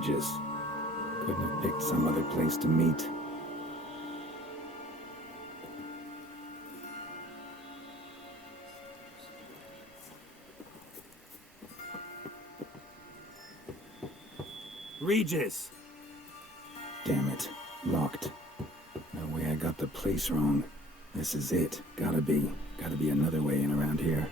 Regis. Couldn't have picked some other place to meet. Regis! Damn it. Locked. No way I got the place wrong. This is it. Gotta be. Gotta be another way in around here.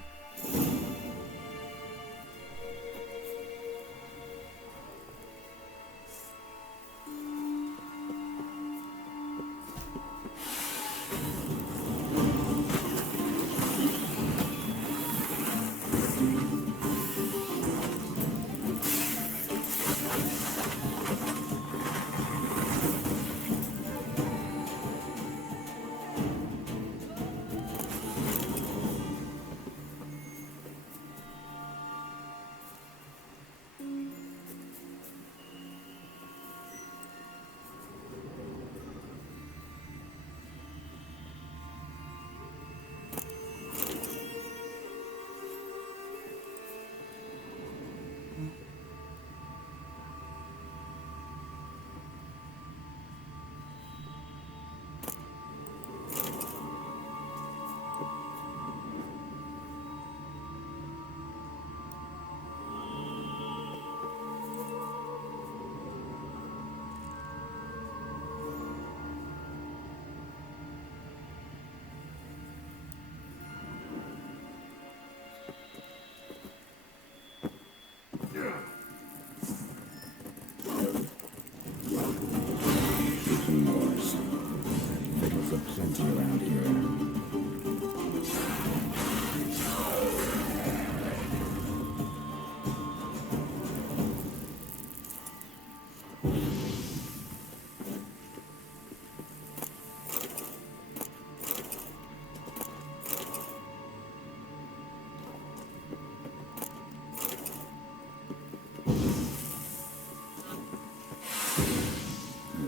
Speaking wars. Fiddles aplenty around here.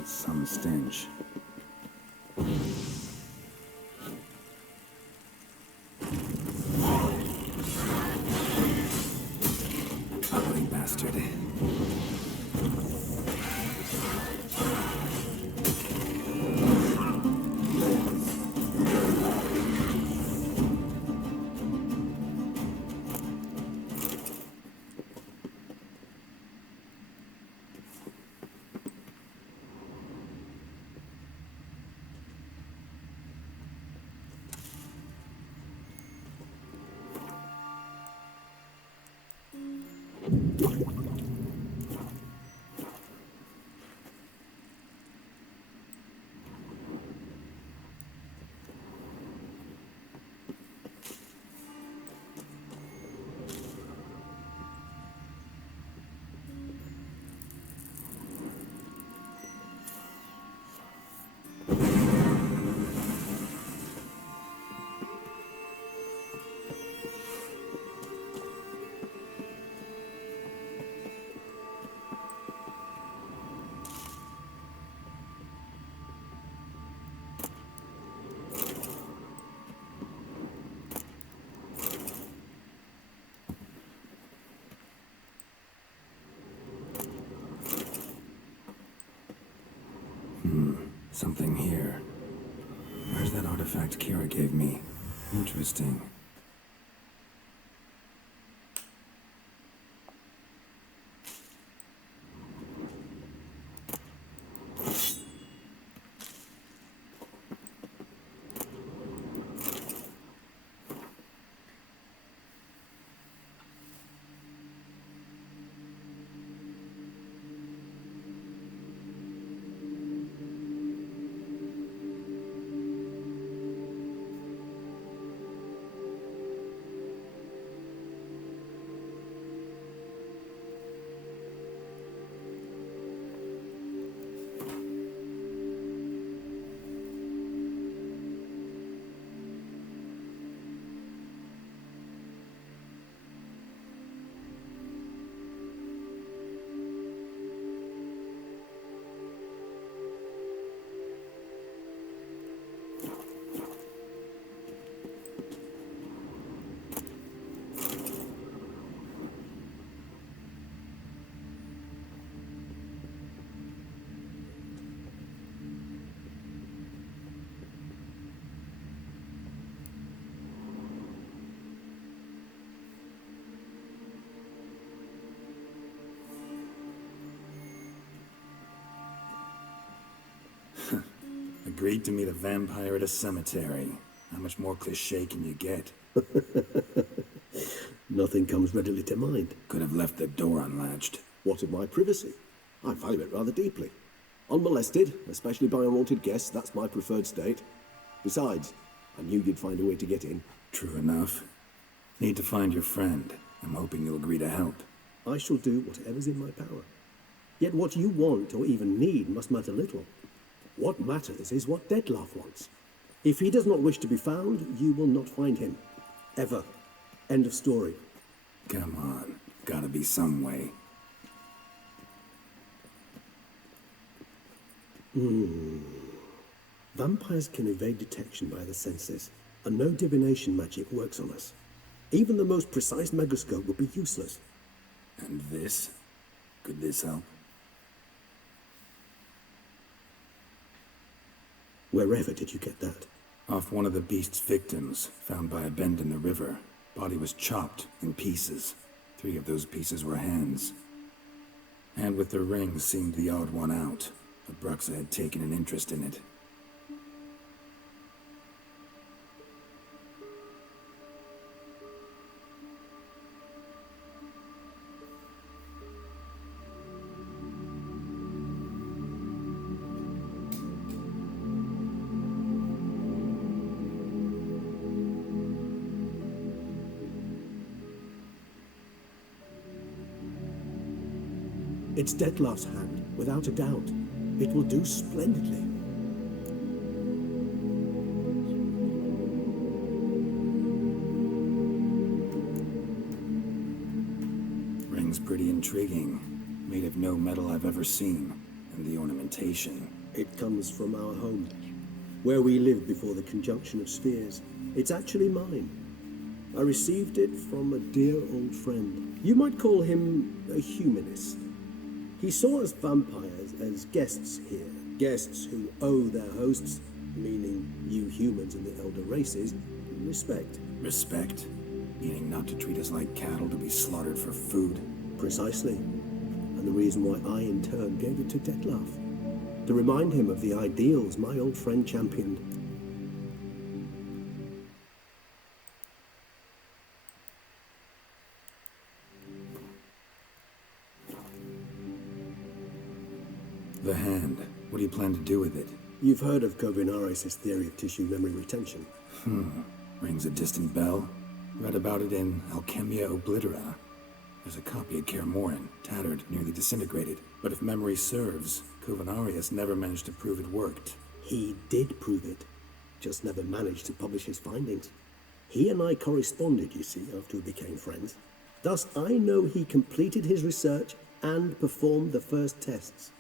It's some stench. Ugly bastard. Something here. Where's that artifact Kira gave me? Interesting. Agreed to meet a vampire at a cemetery. How much more cliché can you get? Nothing comes readily to mind. Could have left the door unlatched. What of my privacy? I value it rather deeply. Unmolested, especially by unwanted guests, that's my preferred state. Besides, I knew you'd find a way to get in. True enough. Need to find your friend. I'm hoping you'll agree to help. I shall do whatever's in my power. Yet what you want or even need must matter little. What matters is what Dettlaff wants. If he does not wish to be found, you will not find him. Ever. End of story. Come on. Gotta be some way. Vampires can evade detection by the senses, and no divination magic works on us. Even the most precise megascope would be useless. And this? Could this help? Wherever did you get that? Off one of the beast's victims, found by a bend in the river. Body was chopped in pieces. 3 of those pieces were hands. Hand with the ring seemed the odd one out, but Bruxa had taken an interest in it. It's Dettlaff's hand, without a doubt. It will do splendidly. Ring's pretty intriguing. Made of no metal I've ever seen. And the ornamentation. It comes from our home, where we lived before the conjunction of spheres. It's actually mine. I received it from a dear old friend. You might call him a humanist. He saw us vampires as guests here, guests who owe their hosts, meaning you humans and the elder races, respect. Respect? Meaning not to treat us like cattle to be slaughtered for food? Precisely. And the reason why I in turn gave it to Dettlaff. To remind him of the ideals my old friend championed. The hand. What do you plan to do with it? You've heard of Kovinaris' theory of tissue memory retention. Rings a distant bell. Read about it in Alchemia Oblitera. There's a copy at Kaer Morhen, tattered, nearly disintegrated. But if memory serves, Kovinaris never managed to prove it worked. He did prove it, just never managed to publish his findings. He and I corresponded, you see, after we became friends. Thus, I know he completed his research and performed the first tests.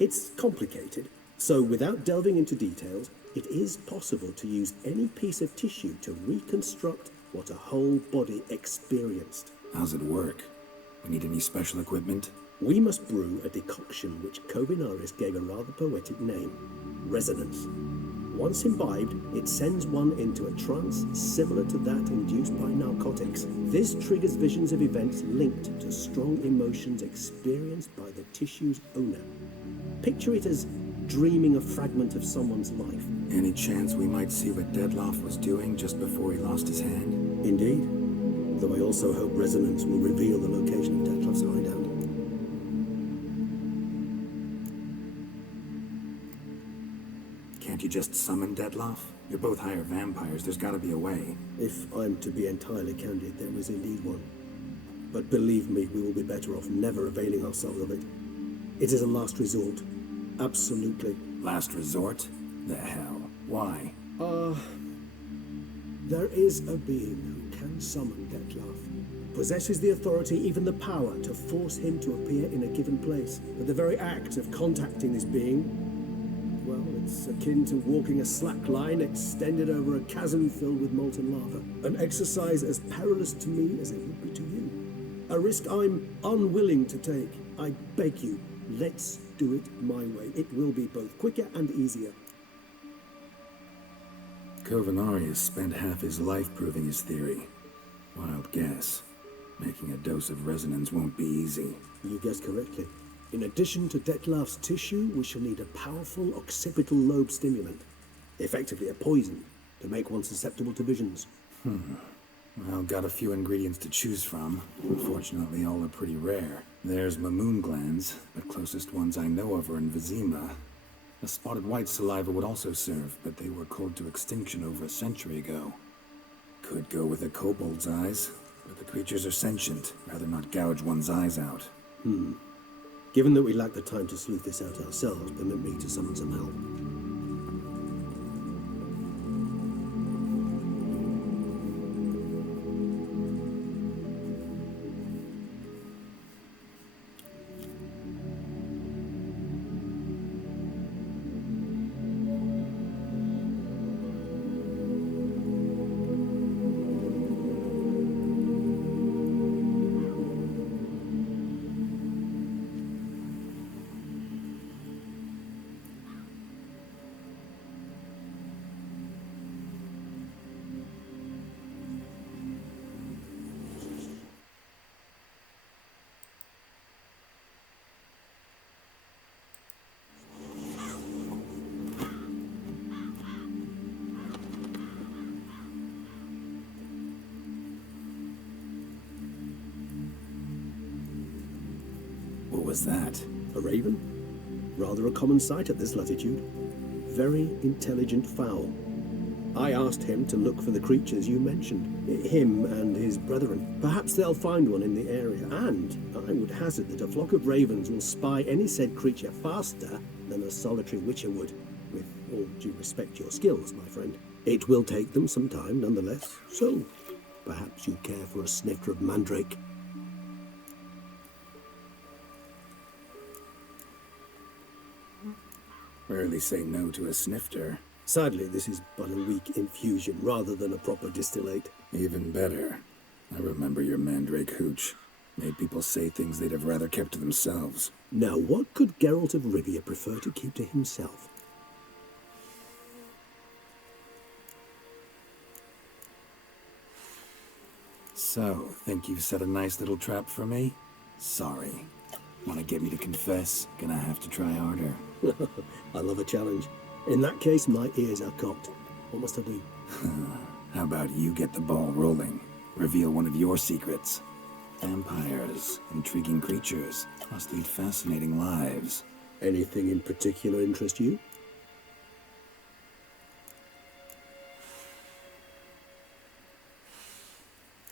It's complicated, so without delving into details, it is possible to use any piece of tissue to reconstruct what a whole body experienced. How's it work? We need any special equipment? We must brew a decoction which Kovinaris gave a rather poetic name, resonance. Once imbibed, it sends one into a trance similar to that induced by narcotics. This triggers visions of events linked to strong emotions experienced by the tissue's owner. Picture it as dreaming a fragment of someone's life. Any chance we might see what Dettlaff was doing just before he lost his hand? Indeed. Though I also hope resonance will reveal the location of Dettlaff's hideout. Can't you just summon Dettlaff? You're both higher vampires. There's gotta be a way. If I'm to be entirely candid, there is indeed one. But believe me, we will be better off never availing ourselves of it. It is a last resort. Absolutely. Last resort? The hell? Why? There is a being who can summon Dettlaff. Possesses the authority, even the power, to force him to appear in a given place. But the very act of contacting this being, well, it's akin to walking a slack line extended over a chasm filled with molten lava. An exercise as perilous to me as it would be to you. A risk I'm unwilling to take. I beg you, let's do it my way. It will be both quicker and easier. Kovinaris spent half his life proving his theory. Wild guess. Making a dose of resonance won't be easy. You guessed correctly. In addition to Detlef's tissue, we shall need a powerful occipital lobe stimulant, effectively a poison, to make one susceptible to visions. Well, got a few ingredients to choose from. Unfortunately, all are pretty rare. There's Mamoon glands, but closest ones I know of are in Vizima. A spotted white saliva would also serve, but they were culled to extinction over a century ago. Could go with a kobold's eyes, but the creatures are sentient. Rather not gouge one's eyes out. Given that we lack the time to sleuth this out ourselves, permit me to summon some help. What was that? A raven? Rather a common sight at this latitude. Very intelligent fowl. I asked him to look for the creatures you mentioned. Him and his brethren. Perhaps they'll find one in the area, and I would hazard that a flock of ravens will spy any said creature faster than a solitary witcher would. With all due respect to your skills, my friend. It will take them some time, nonetheless, so perhaps you'd care for a snifter of mandrake. Rarely say no to a snifter. Sadly, this is but a weak infusion rather than a proper distillate. Even better. I remember your mandrake hooch. Made people say things they'd have rather kept to themselves. Now, what could Geralt of Rivia prefer to keep to himself? So, think you've set a nice little trap for me? Sorry. Want to get me to confess? Gonna have to try harder. I love a challenge. In that case, my ears are cocked. What must I do? How about you get the ball rolling? Reveal one of your secrets. Vampires, intriguing creatures, must lead fascinating lives. Anything in particular interest you?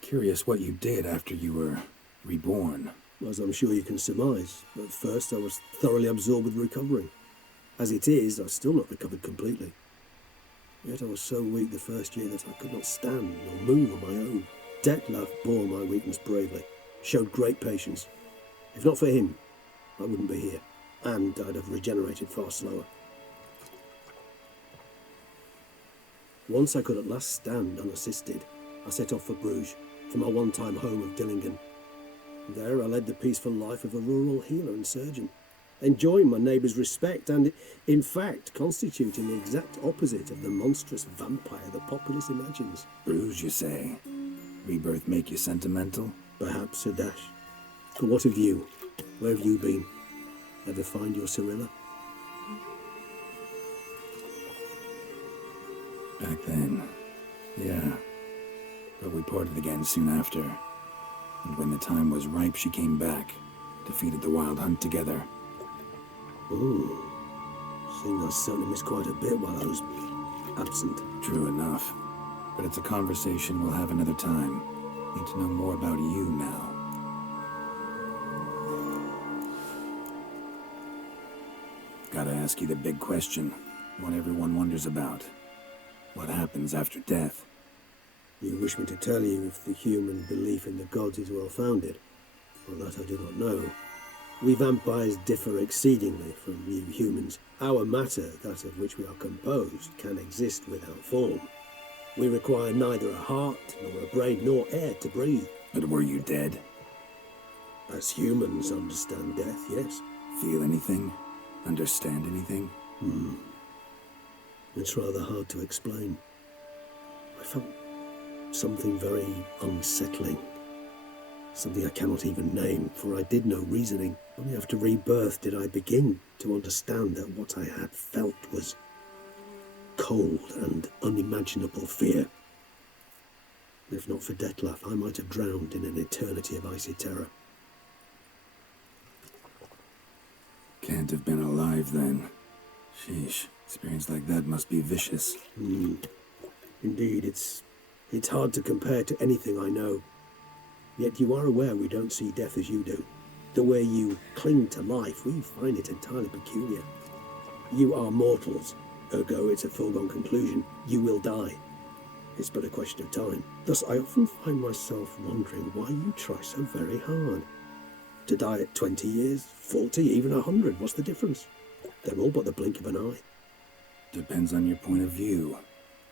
Curious what you did after you were reborn. As I'm sure you can surmise. At first, I was thoroughly absorbed with recovering. As it is, I've still not recovered completely. Yet I was so weak the first year that I could not stand or move on my own. Detlef bore my weakness bravely, showed great patience. If not for him, I wouldn't be here, and I'd have regenerated far slower. Once I could at last stand unassisted, I set off for Bruges, for my one-time home of Dillingen. There I led the peaceful life of a rural healer and surgeon, enjoying my neighbours' respect and, in fact, constituting the exact opposite of the monstrous vampire the populace imagines. Bruges, you say? Rebirth make you sentimental? Perhaps a dash. But what of you? Where have you been? Ever find your Cyrilla? Back then, yeah. But we parted again soon after. And when the time was ripe, she came back, defeated the Wild Hunt together. Ooh. Seems I certainly missed quite a bit while I was absent. True enough. But it's a conversation we'll have another time. Need to know more about you now. Gotta ask you the big question. What everyone wonders about. What happens after death? You wish me to tell you if the human belief in the gods is well founded? Well, that I do not know. We vampires differ exceedingly from you humans. Our matter, that of which we are composed, can exist without form. We require neither a heart, nor a brain, nor air to breathe. But were you dead? As humans understand death, yes. Feel anything? Understand anything? It's rather hard to explain. I felt something very unsettling. something I cannot even name, for I did no reasoning. Only after rebirth did I begin to understand that what I had felt was cold and unimaginable fear. If not for Dettlaff, I might have drowned in an eternity of icy terror. Can't have been alive then. Sheesh, experience like that must be vicious. Indeed, it's hard to compare to anything I know. Yet you are aware we don't see death as you do. The way you cling to life, we find it entirely peculiar. You are mortals, ergo it's a foregone conclusion. You will die. It's but a question of time. Thus, I often find myself wondering why you try so very hard. To die at 20 years, 40, even 100, what's the difference? They're all but the blink of an eye. Depends on your point of view.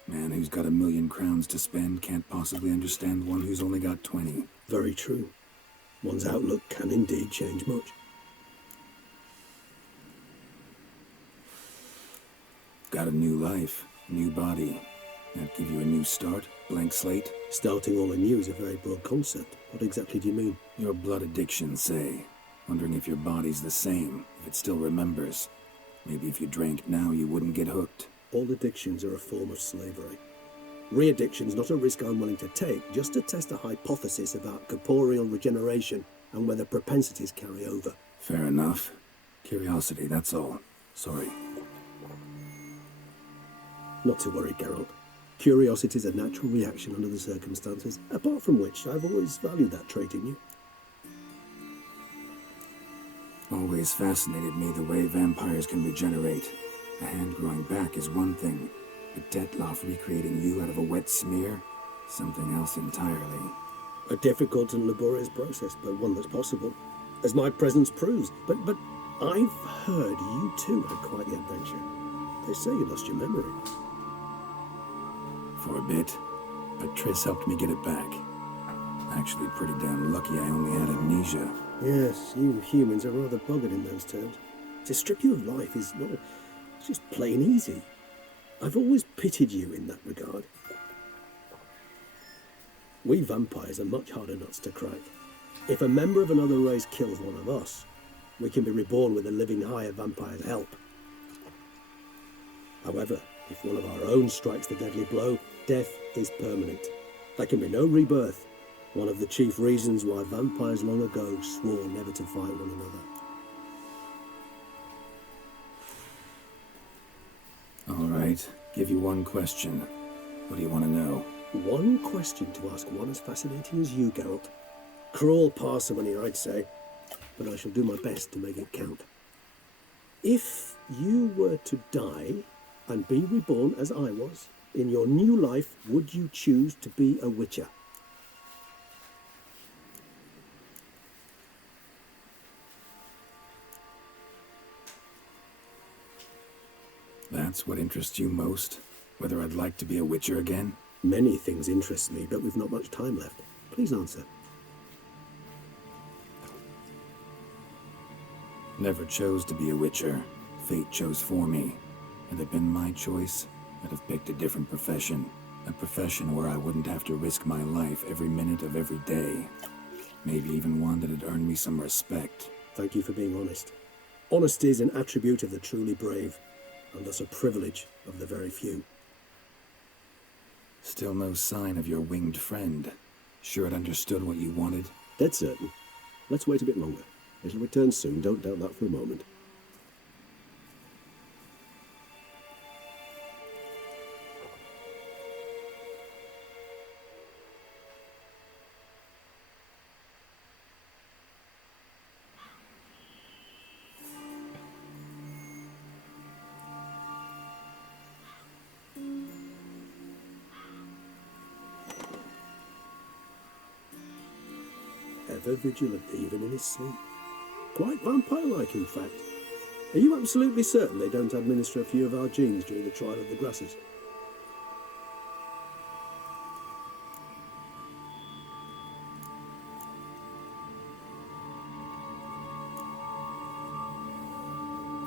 Man who's got 1,000,000 crowns to spend can't possibly understand one who's only got 20. Very true. One's outlook can indeed change much. Got a new life, new body. That give you a new start, blank slate? Starting all anew is a very broad concept. What exactly do you mean? Your blood addiction, say. Wondering if your body's the same, if it still remembers. Maybe if you drank now, you wouldn't get hooked. All addictions are a form of slavery. Re-addiction's not a risk I'm willing to take, just to test a hypothesis about corporeal regeneration and whether propensities carry over. Fair enough. Curiosity, that's all. Sorry. Not to worry, Geralt. Curiosity is a natural reaction under the circumstances, apart from which I've always valued that trait in you. Always fascinated me the way vampires can regenerate. A hand growing back is one thing, but Dettlaff recreating you out of a wet smear? Something else entirely. A difficult and laborious process, but one that's possible, as my presence proves. But I've heard you too had quite the adventure. They say you lost your memory. For a bit, but Triss helped me get it back. Actually, pretty damn lucky I only had amnesia. Yes, you humans are rather buggered in those terms. To strip you of life is, well, it's just plain easy. I've always pitied you in that regard. We vampires are much harder nuts to crack. If a member of another race kills one of us, we can be reborn with a living higher vampire's help. However, if one of our own strikes the deadly blow, death is permanent. There can be no rebirth. One of the chief reasons why vampires long ago swore never to fight one another. All right, give you one question. What do you want to know? One question to ask one as fascinating as you, Geralt. Cruel parsimony, I'd say, but I shall do my best to make it count. If you were to die and be reborn as I was, in your new life, would you choose to be a Witcher? That's what interests you most? Whether I'd like to be a Witcher again? Many things interest me, but we've not much time left. Please answer. Never chose to be a Witcher. Fate chose for me. Had it been my choice, I'd have picked a different profession. A profession where I wouldn't have to risk my life every minute of every day. Maybe even one that'd earn me some respect. Thank you for being honest. Honesty is an attribute of the truly brave, and thus a privilege of the very few. Still no sign of your winged friend. Sure it understood what you wanted? Dead certain. Let's wait a bit longer. It'll return soon, don't doubt that for a moment. Ever vigilant, even in his sleep. Quite vampire-like, in fact. Are you absolutely certain they don't administer a few of our genes during the trial of the grasses?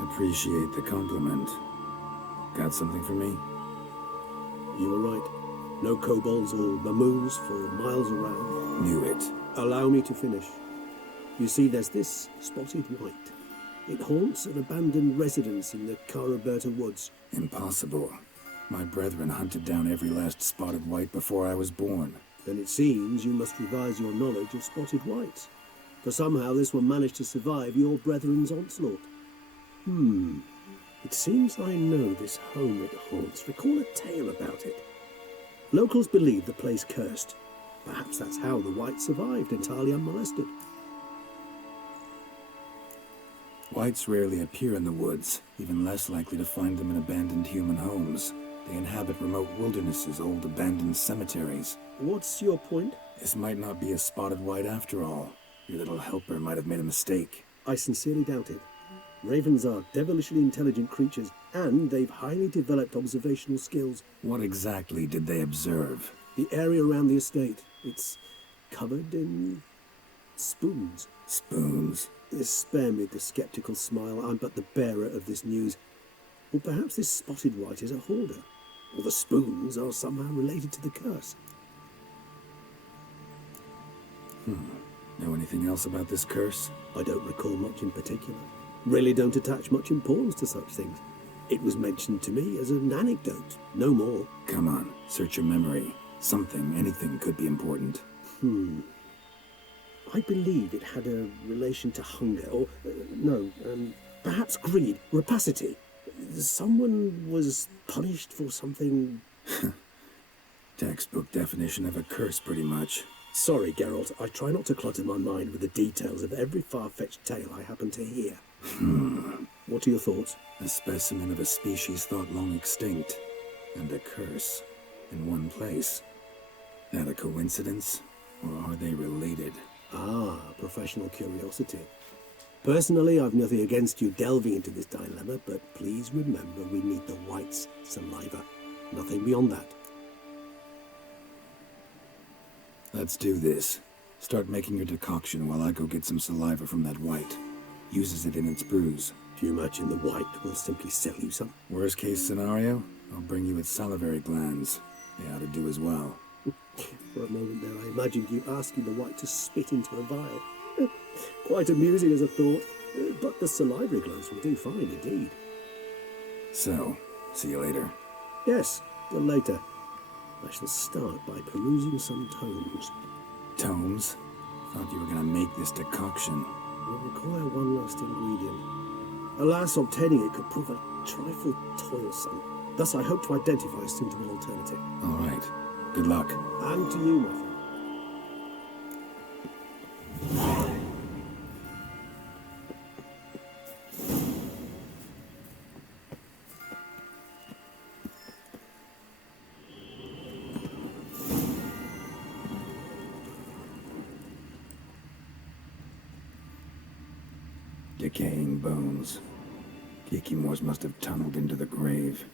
Appreciate the compliment. Got something for me? You were right. No kobolds or mamoons for miles around. Knew it. Allow me to finish. You see, there's this spotted white. It haunts an abandoned residence in the Caraberta woods. Impossible. My brethren hunted down every last spotted white before I was born. Then it seems you must revise your knowledge of spotted whites. For somehow this one managed to survive your brethren's onslaught. It seems I know this home it haunts. Recall a tale about it. Locals believe the place cursed. Perhaps that's how the whites survived entirely unmolested. Whites rarely appear in the woods, even less likely to find them in abandoned human homes. They inhabit remote wildernesses, old abandoned cemeteries. What's your point? This might not be a spotted white after all. Your little helper might have made a mistake. I sincerely doubt it. Ravens are devilishly intelligent creatures, and they've highly developed observational skills. What exactly did they observe? The area around the estate, it's covered in spoons. Spoons? Spare me the skeptical smile. I'm but the bearer of this news. Or perhaps this spotted white is a hoarder. Or the spoons are somehow related to the curse. Know anything else about this curse? I don't recall much in particular. Really don't attach much importance to such things. It was mentioned to me as an anecdote, no more. Come on, search your memory. Something, anything could be important. I believe it had a relation to hunger, or, perhaps greed, rapacity. Someone was punished for something. Textbook definition of a curse, pretty much. Sorry, Geralt, I try not to clutter my mind with the details of every far-fetched tale I happen to hear. What are your thoughts? A specimen of a species thought long extinct, and a curse, in one place. That a coincidence, or are they related? Ah, professional curiosity. Personally, I've nothing against you delving into this dilemma, but please remember we need the white's saliva. Nothing beyond that. Let's do this. Start making your decoction while I go get some saliva from that white. Uses it in its brews. Do you imagine the white will simply sell you some? Worst case scenario, I'll bring you its salivary glands. They ought to do as well. For a moment there, I imagined you asking the white to spit into a vial. Quite amusing as a thought, but the salivary glands will do fine indeed. So, see you later. Yes, till later. I shall start by perusing some tomes. Tomes? Thought you were gonna make this decoction. Will require one last ingredient. Alas, obtaining it could prove a trifle toilsome. Thus, I hope to identify a suitable alternative. All right. Good luck. And to you, my friend. Decaying bones. Kikimors must have tunneled into the grave.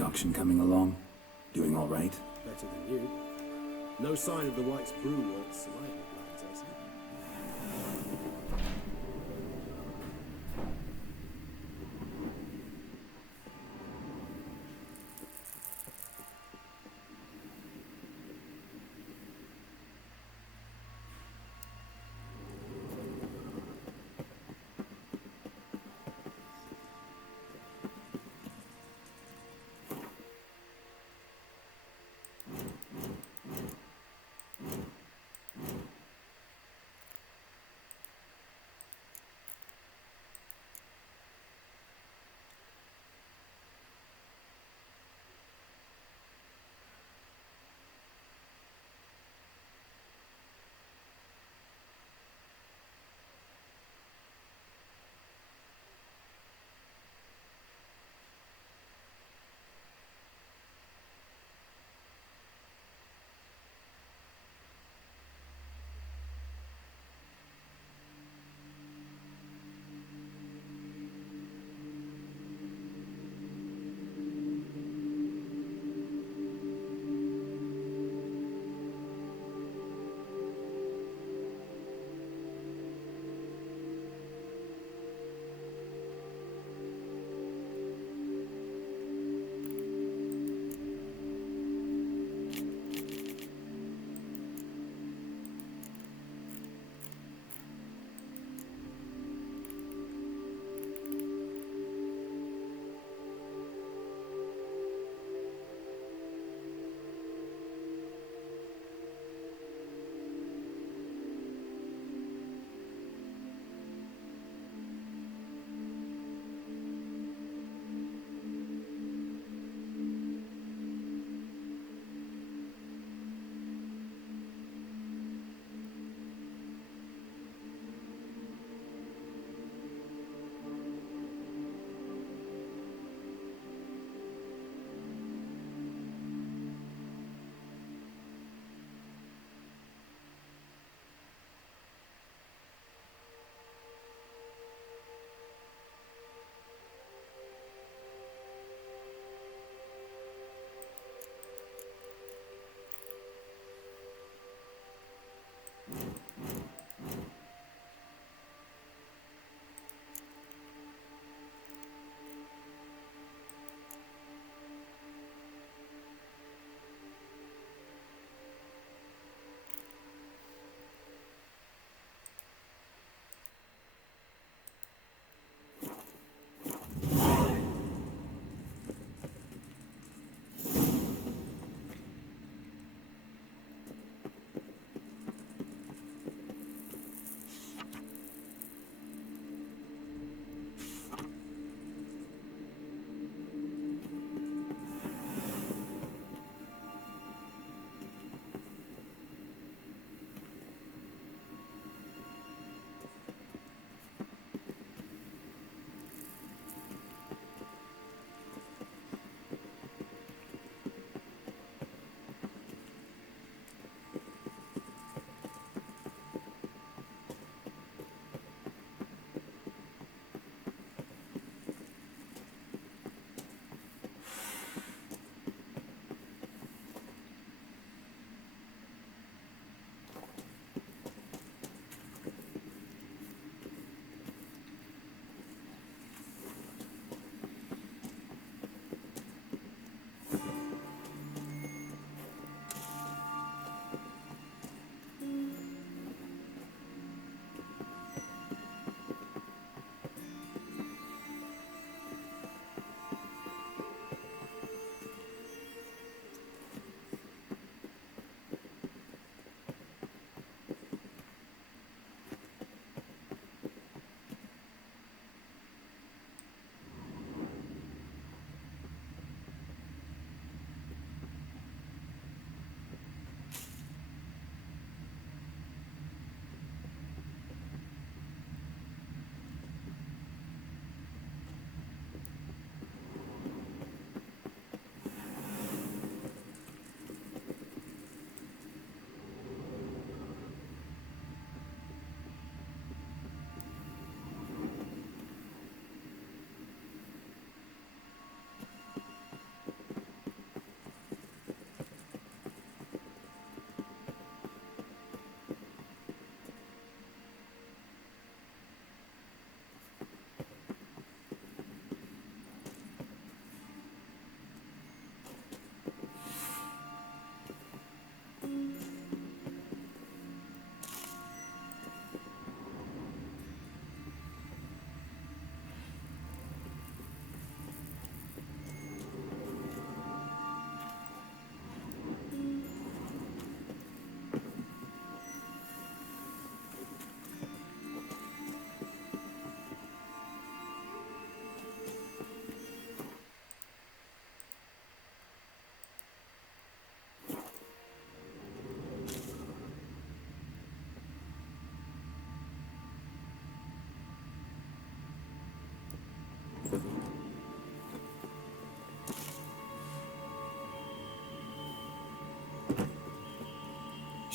concoction coming along? Doing all right? Better than you. No sign of the White's brew works, so I have plans,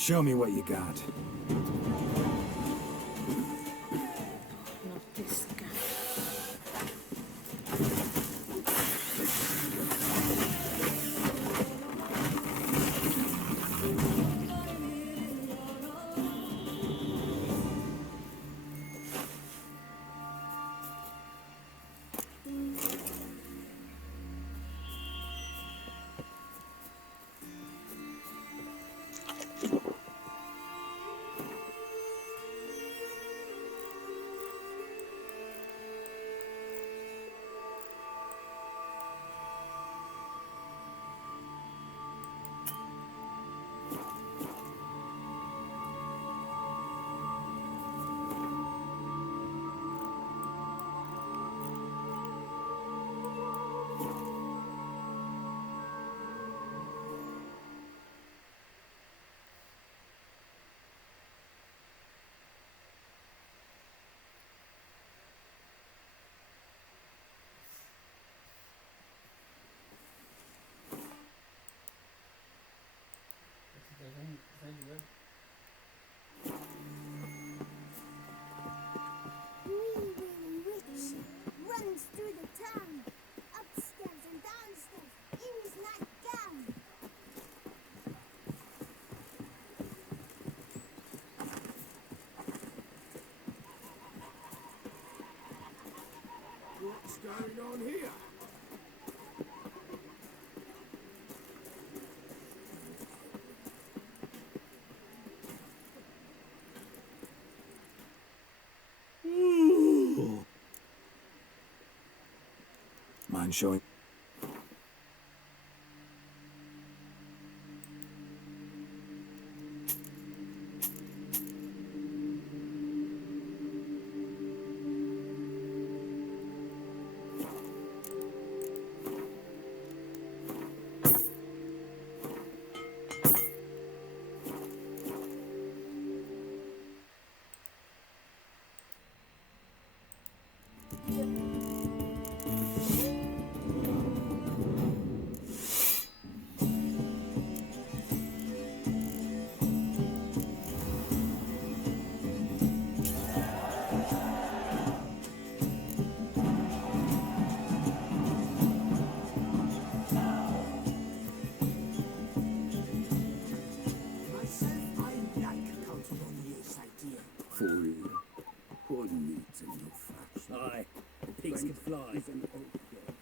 Show me what you got. Not this guy. Wee Willie Witch runs through the town, upstairs and downstairs, in his nightgown. What's going on here? Mind showing? Myself, I like Count Ronier's idea. For real. What needs a new faction? Aye, the pigs can fly. Is an old girl.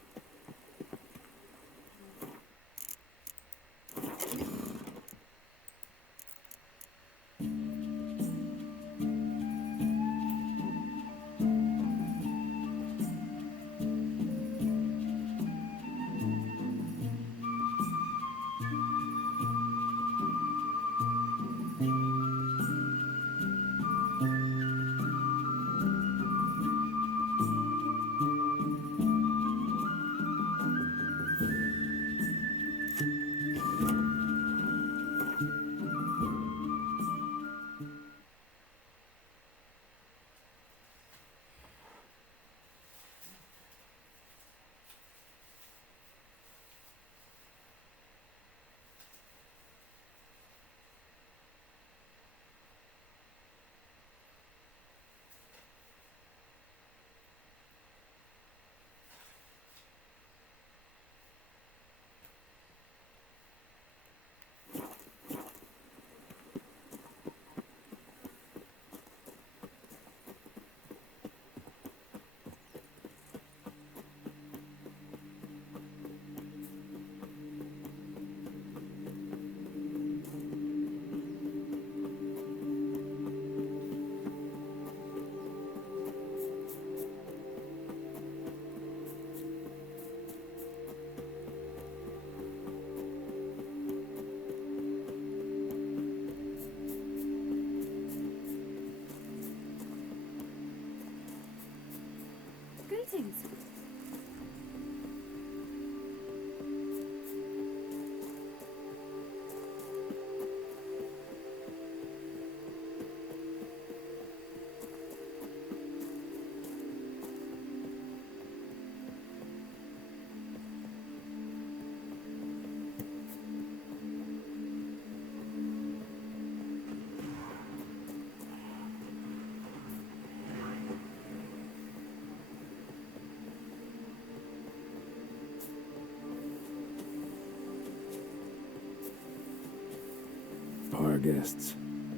subpar guests.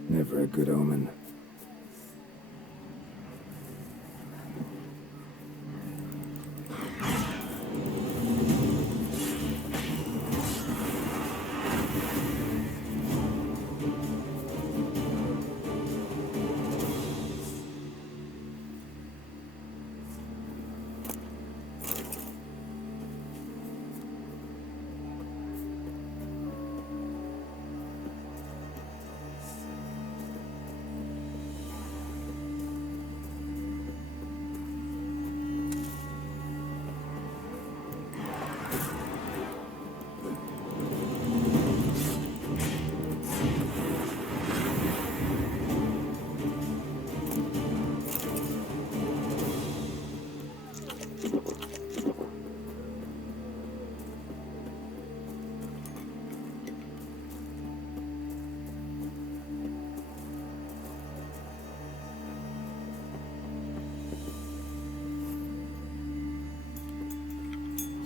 Never a good omen.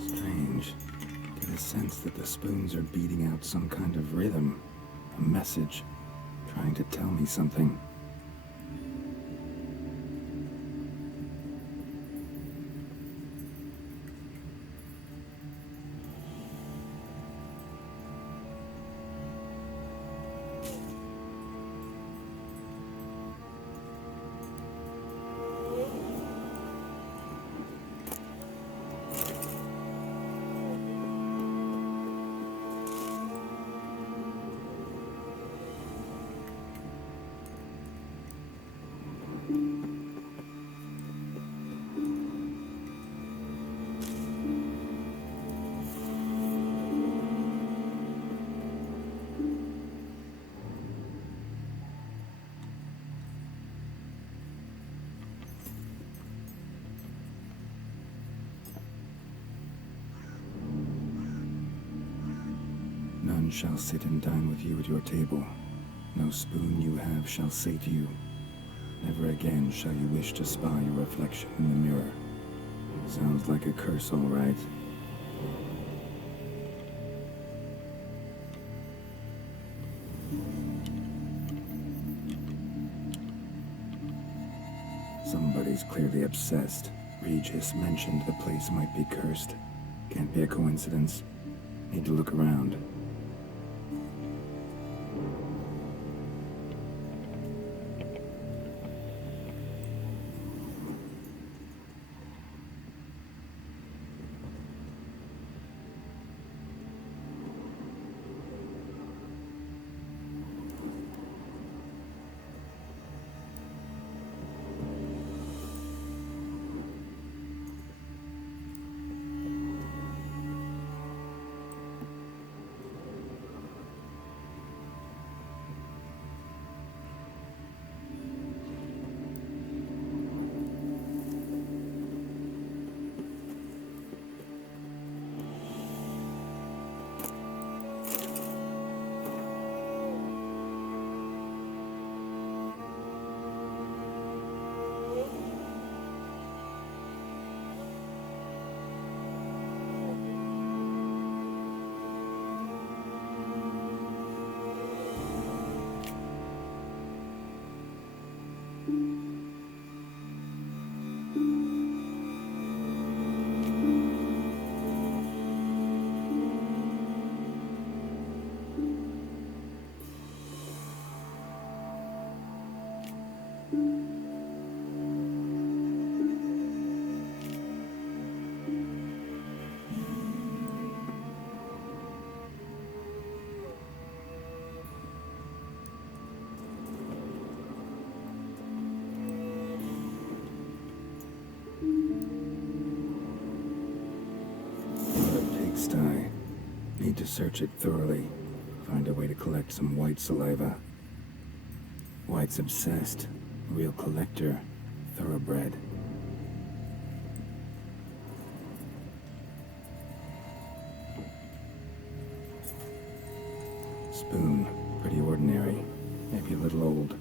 Strange. Get a sense that the spoons are beating out some kind of rhythm. A message. Trying to tell me something. None shall sit and dine with you at your table. No spoon you have shall say to you, never again shall you wish to spy your reflection in the mirror. Sounds like a curse, all right. Somebody's clearly obsessed. Regis mentioned the place might be cursed. Can't be a coincidence. Need to look around. Need to search it thoroughly. Find a way to collect some white saliva. White's obsessed. Real collector. Thoroughbred. Spoon. Pretty ordinary. Maybe a little old.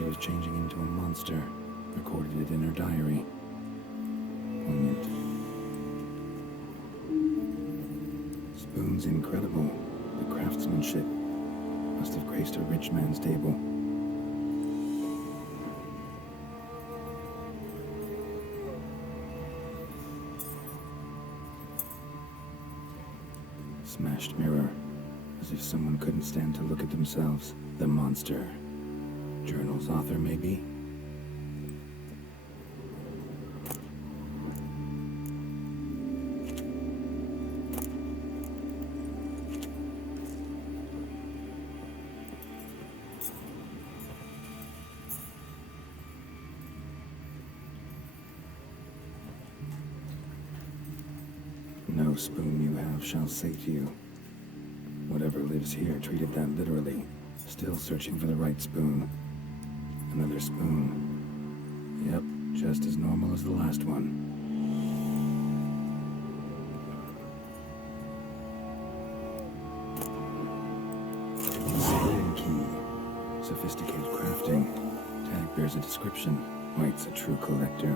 she was changing into a monster, recorded it in her diary. Poignant. Spoon's incredible. The craftsmanship must have graced a rich man's table. Smashed mirror, as if someone couldn't stand to look at themselves. The monster. Journal's author, maybe? No spoon you have shall sate you. Whatever lives here treated that literally. Still searching for the right spoon. Another spoon. Yep, just as normal as the last one. Spoon key. Sophisticated crafting. Tag bears a description. White's a true collector.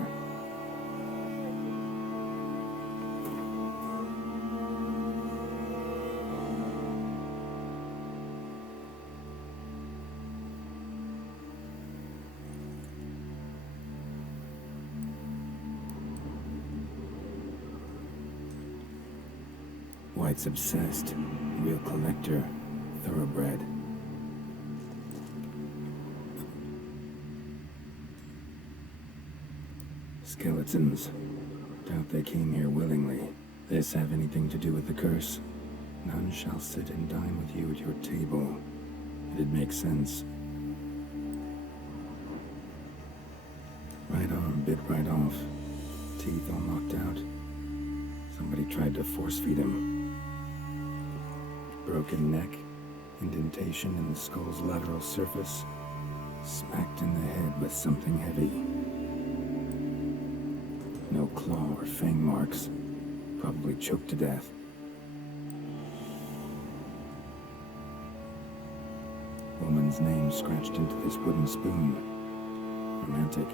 White's obsessed. Real collector. Thoroughbred. Skeletons. Doubt they came here willingly. This have anything to do with the curse? None shall sit and dine with you at your table. It'd make sense. Right arm bit right off. Teeth all knocked out. Somebody tried to force feed him. Broken neck, indentation in the skull's lateral surface, smacked in the head with something heavy. No claw or fang marks, probably choked to death. Woman's name scratched into this wooden spoon. Romantic.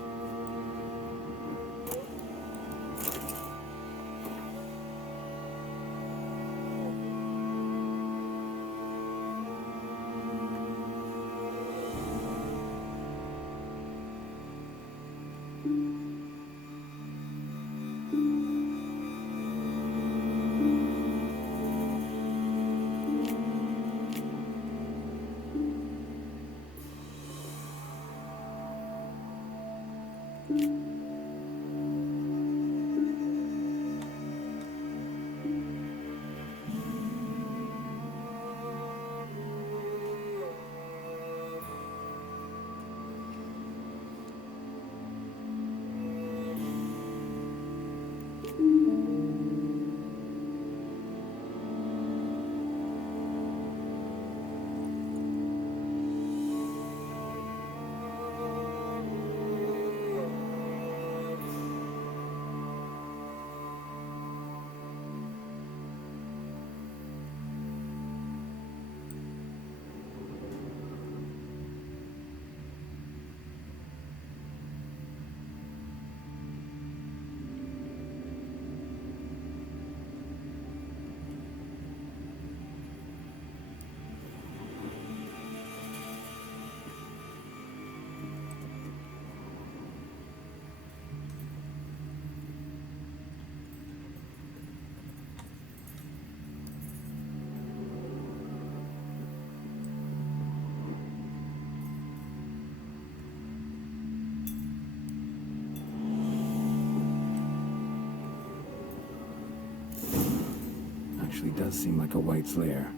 Actually does seem like a White's lair.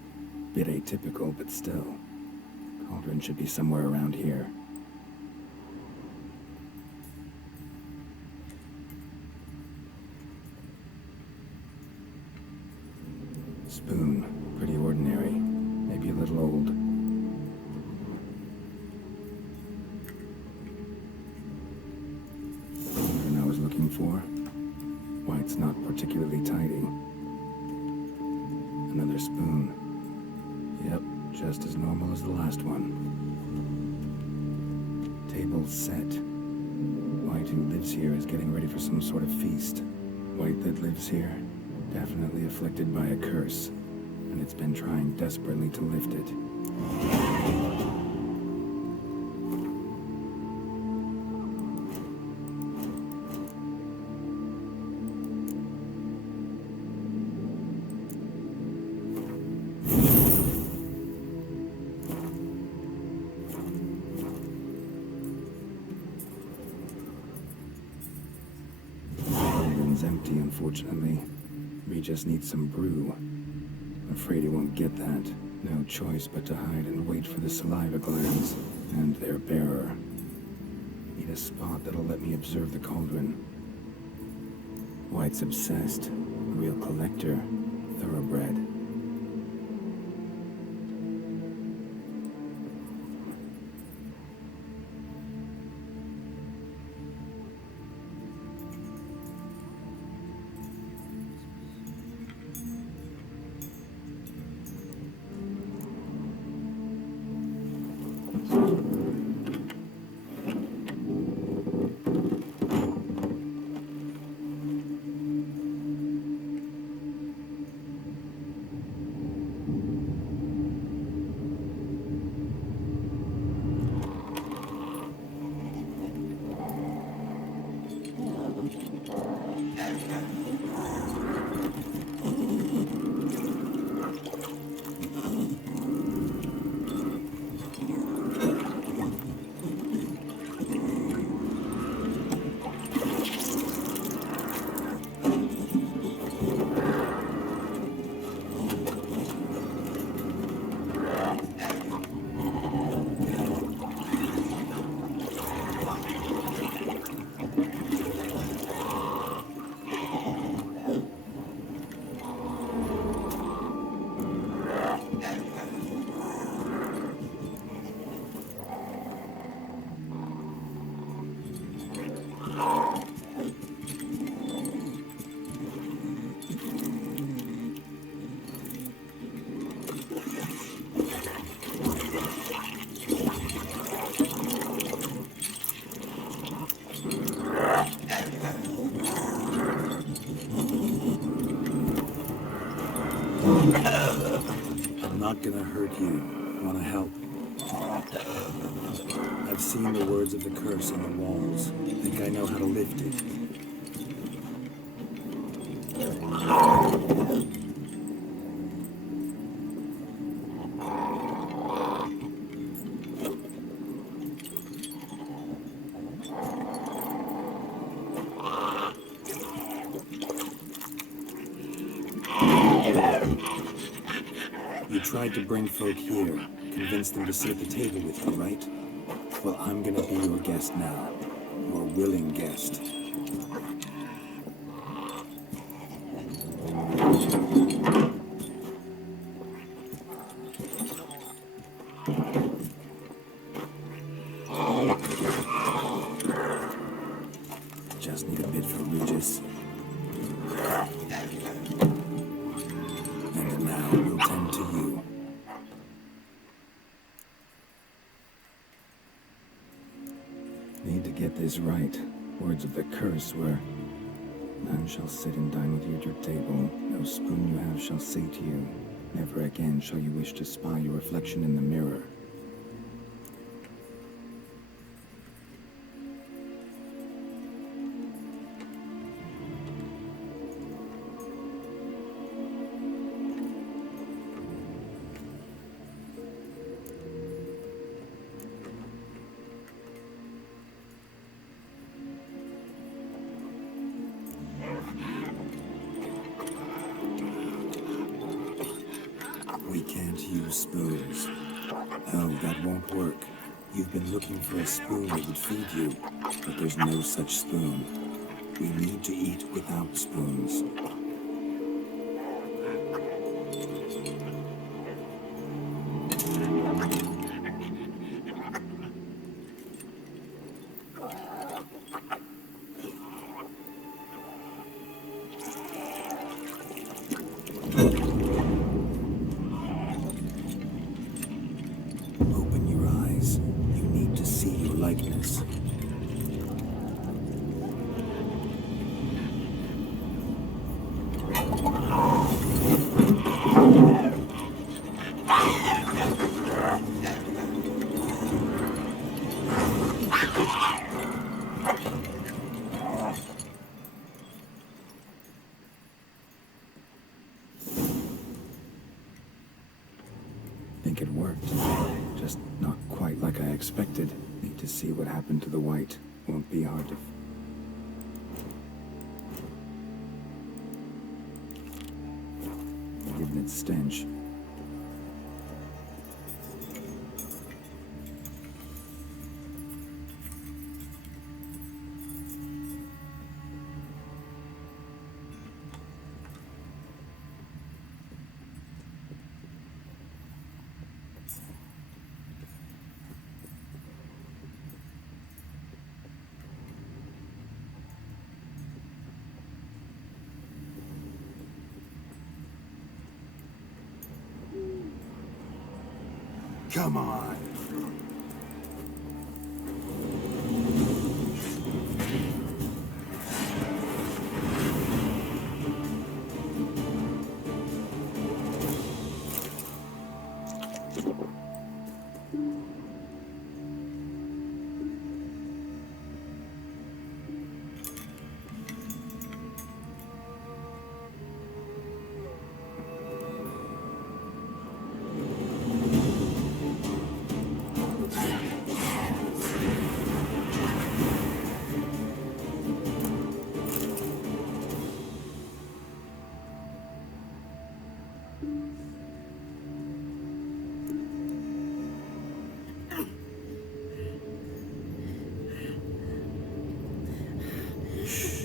Bit atypical, but still. Cauldron should be somewhere around here. Spoon. Pretty ordinary. Maybe a little old. Cauldron I was looking for. White's not particularly tidy. Another spoon. Yep, just as normal as the last one. Table table set. White, who lives here, is getting ready for some sort of feast. White that lives here, definitely afflicted by a curse, and it's been trying desperately to lift it. Empty, unfortunately. We just need some brew. Afraid he won't get that. No choice but to hide and wait for the saliva glands and their bearer. Need a spot that'll let me observe the cauldron. White's obsessed. Real collector. Thoroughbred. I'm not gonna hurt you. Wanna help? I've seen the words of the curse on the walls. Think I know how to lift it. You tried to bring folk here, convince them to sit at the table with you, right? Well, I'm gonna be your guest now. Your willing guest. Just need a bit for Regis. And now we'll tend to you. Need to get this right. Words of the curse were, none shall sit and dine with you at your table. No spoon you have shall sate you. Never again shall you wish to spy your reflection in the mirror. We can't use spoons. No, that won't work. You've been looking for a spoon that would feed you, but there's no such spoon. We need to eat without spoons. Open your eyes. You need to see your likeness. it worked. Just not quite like I expected. Need to see what happened to the white. Won't be hard to... Given its stench. Come on.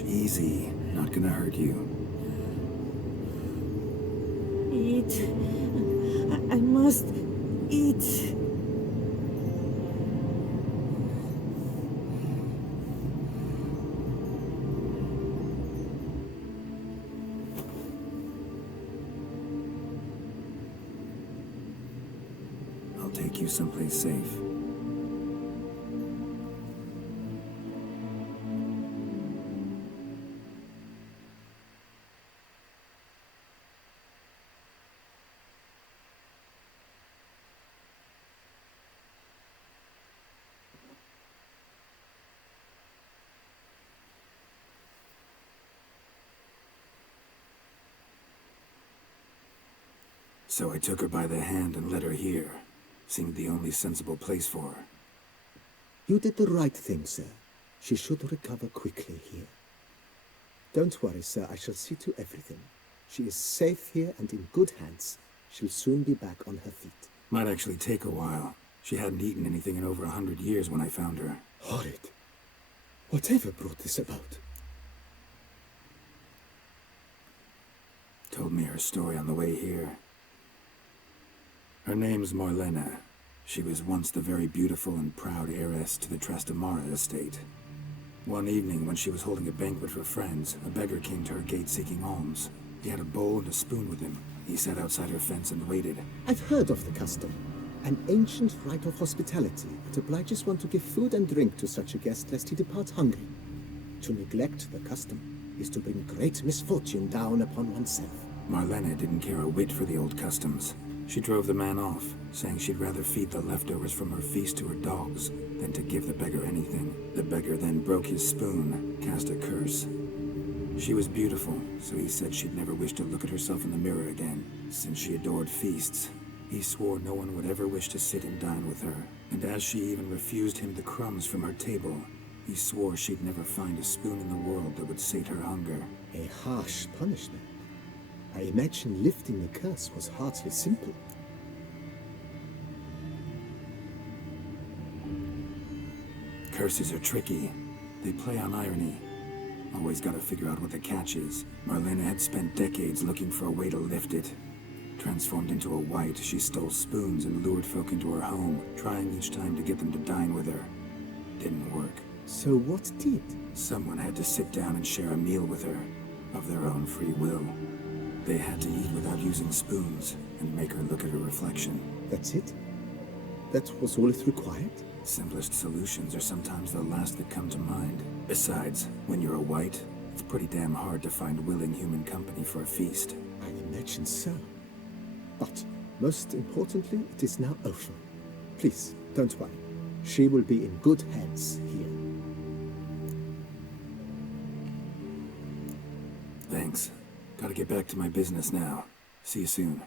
Easy. Not gonna hurt you. Eat. I must eat. I'll take you someplace safe. So I took her by the hand and led her here. Seemed the only sensible place for her. You did the right thing, sir. She should recover quickly here. Don't worry, sir. I shall see to everything. She is safe here and in good hands. She'll soon be back on her feet. Might actually take a while. She hadn't eaten anything in over 100 years when I found her. Horrid. Whatever brought this about? Told me her story on the way here. Her name's Marlena. She was once the very beautiful and proud heiress to the Trastamara estate. One evening, when she was holding a banquet for friends, a beggar came to her gate seeking alms. He had a bowl and a spoon with him. He sat outside her fence and waited. I've heard of the custom. An ancient rite of hospitality that obliges one to give food and drink to such a guest lest he depart hungry. To neglect the custom is to bring great misfortune down upon oneself. Marlena didn't care a whit for the old customs. She drove the man off, saying she'd rather feed the leftovers from her feast to her dogs than to give the beggar anything. The beggar then broke his spoon, cast a curse. She was beautiful, so he said she'd never wish to look at herself in the mirror again. Since she adored feasts, he swore no one would ever wish to sit and dine with her. And as she even refused him the crumbs from her table, he swore she'd never find a spoon in the world that would sate her hunger. A harsh punishment. I imagine lifting the curse was hardly simple. Curses are tricky. They play on irony. Always gotta figure out what the catch is. Marlena had spent decades looking for a way to lift it. Transformed into a white, she stole spoons and lured folk into her home, trying each time to get them to dine with her. Didn't work. So what did? Someone had to sit down and share a meal with her, of their own free will. They had to eat without using spoons, and make her look at her reflection. That's it? That was all it required? Simplest solutions are sometimes the last that come to mind. Besides, when you're a white, it's pretty damn hard to find willing human company for a feast. I imagine so. But, most importantly, it is now over. Please, don't worry. She will be in good hands here. Thanks. Gotta get back to my business now. See you soon.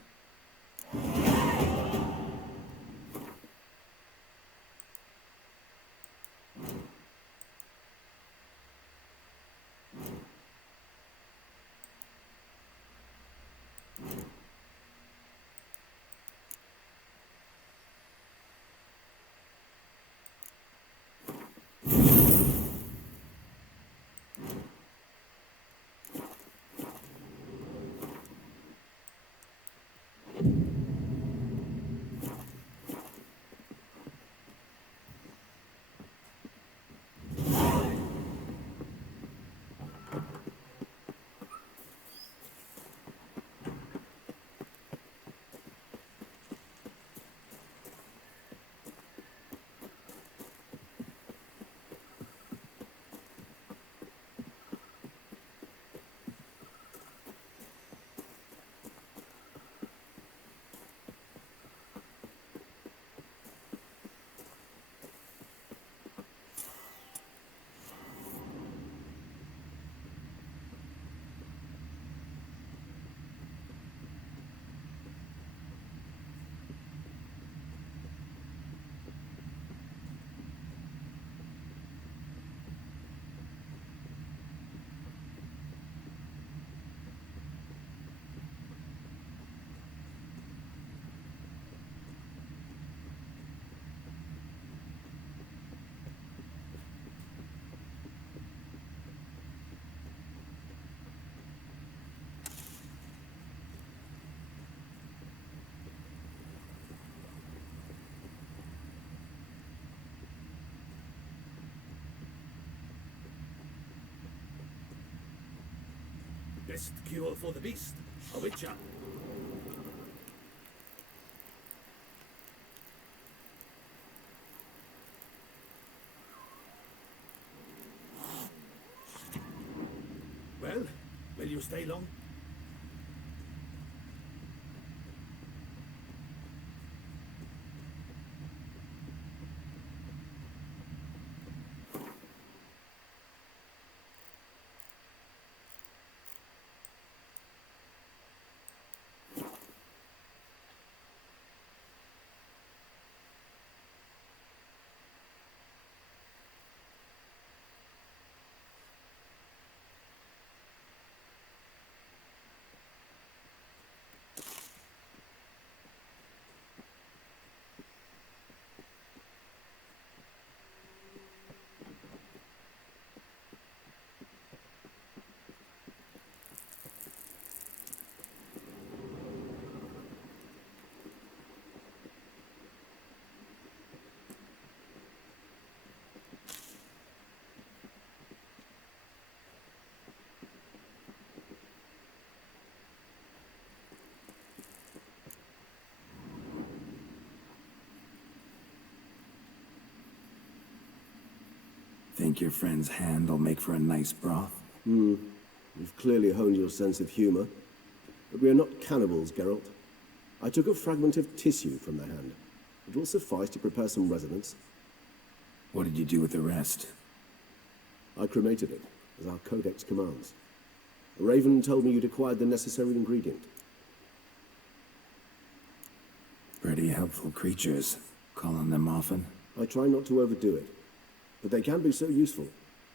Best cure for the beast, a witcher. Well, will you stay long? Think your friend's hand will make for a nice broth? You've clearly honed your sense of humor. But we are not cannibals, Geralt. I took a fragment of tissue from the hand. It will suffice to prepare some resonance. What did you do with the rest? I cremated it, as our codex commands. A raven told me you'd acquired the necessary ingredient. Pretty helpful creatures. Call on them often? I try not to overdo it, but they can be so useful,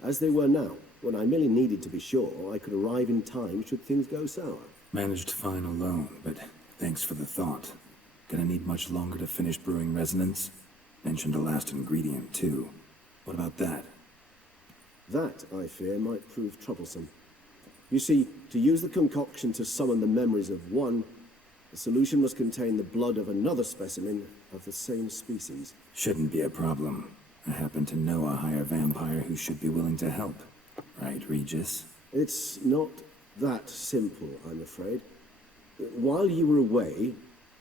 as they were now, when I merely needed to be sure I could arrive in time should things go sour. Managed fine alone, but thanks for the thought. Gonna need much longer to finish brewing resonance? Mentioned a last ingredient, too. What about that? That, I fear, might prove troublesome. You see, to use the concoction to summon the memories of one, the solution must contain the blood of another specimen of the same species. Shouldn't be a problem. I happen to know a higher vampire who should be willing to help. Right, Regis? It's not that simple, I'm afraid. While you were away,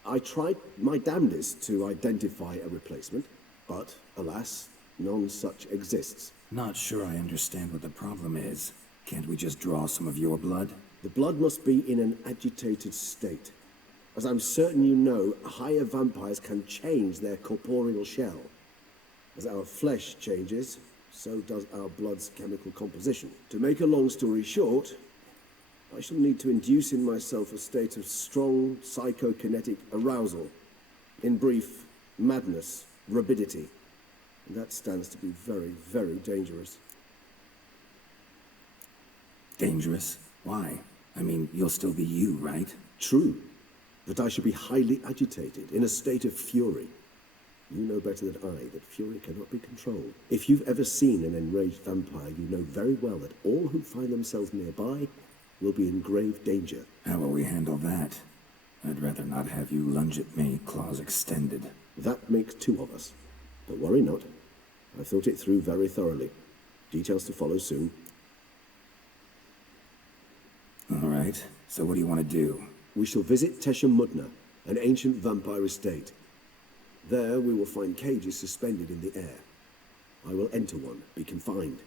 I tried my damnedest to identify a replacement, but, alas, none such exists. Not sure I understand what the problem is. Can't we just draw some of your blood? The blood must be in an agitated state. As I'm certain you know, higher vampires can change their corporeal shell. As our flesh changes, so does our blood's chemical composition. To make a long story short, I shall need to induce in myself a state of strong psychokinetic arousal. In brief, madness, rabidity. And that stands to be very, very dangerous. Dangerous? Why? I mean, you'll still be you, right? True, but I should be highly agitated, in a state of fury. You know better than I that fury cannot be controlled. If you've ever seen an enraged vampire, you know very well that all who find themselves nearby will be in grave danger. How will we handle that? I'd rather not have you lunge at me, claws extended. That makes two of us. But worry not. I've thought it through very thoroughly. Details to follow soon. All right, so what do you want to do? We shall visit Tesha Mudna, an ancient vampire estate. There we will find cages suspended in the air. I will enter one, be confined.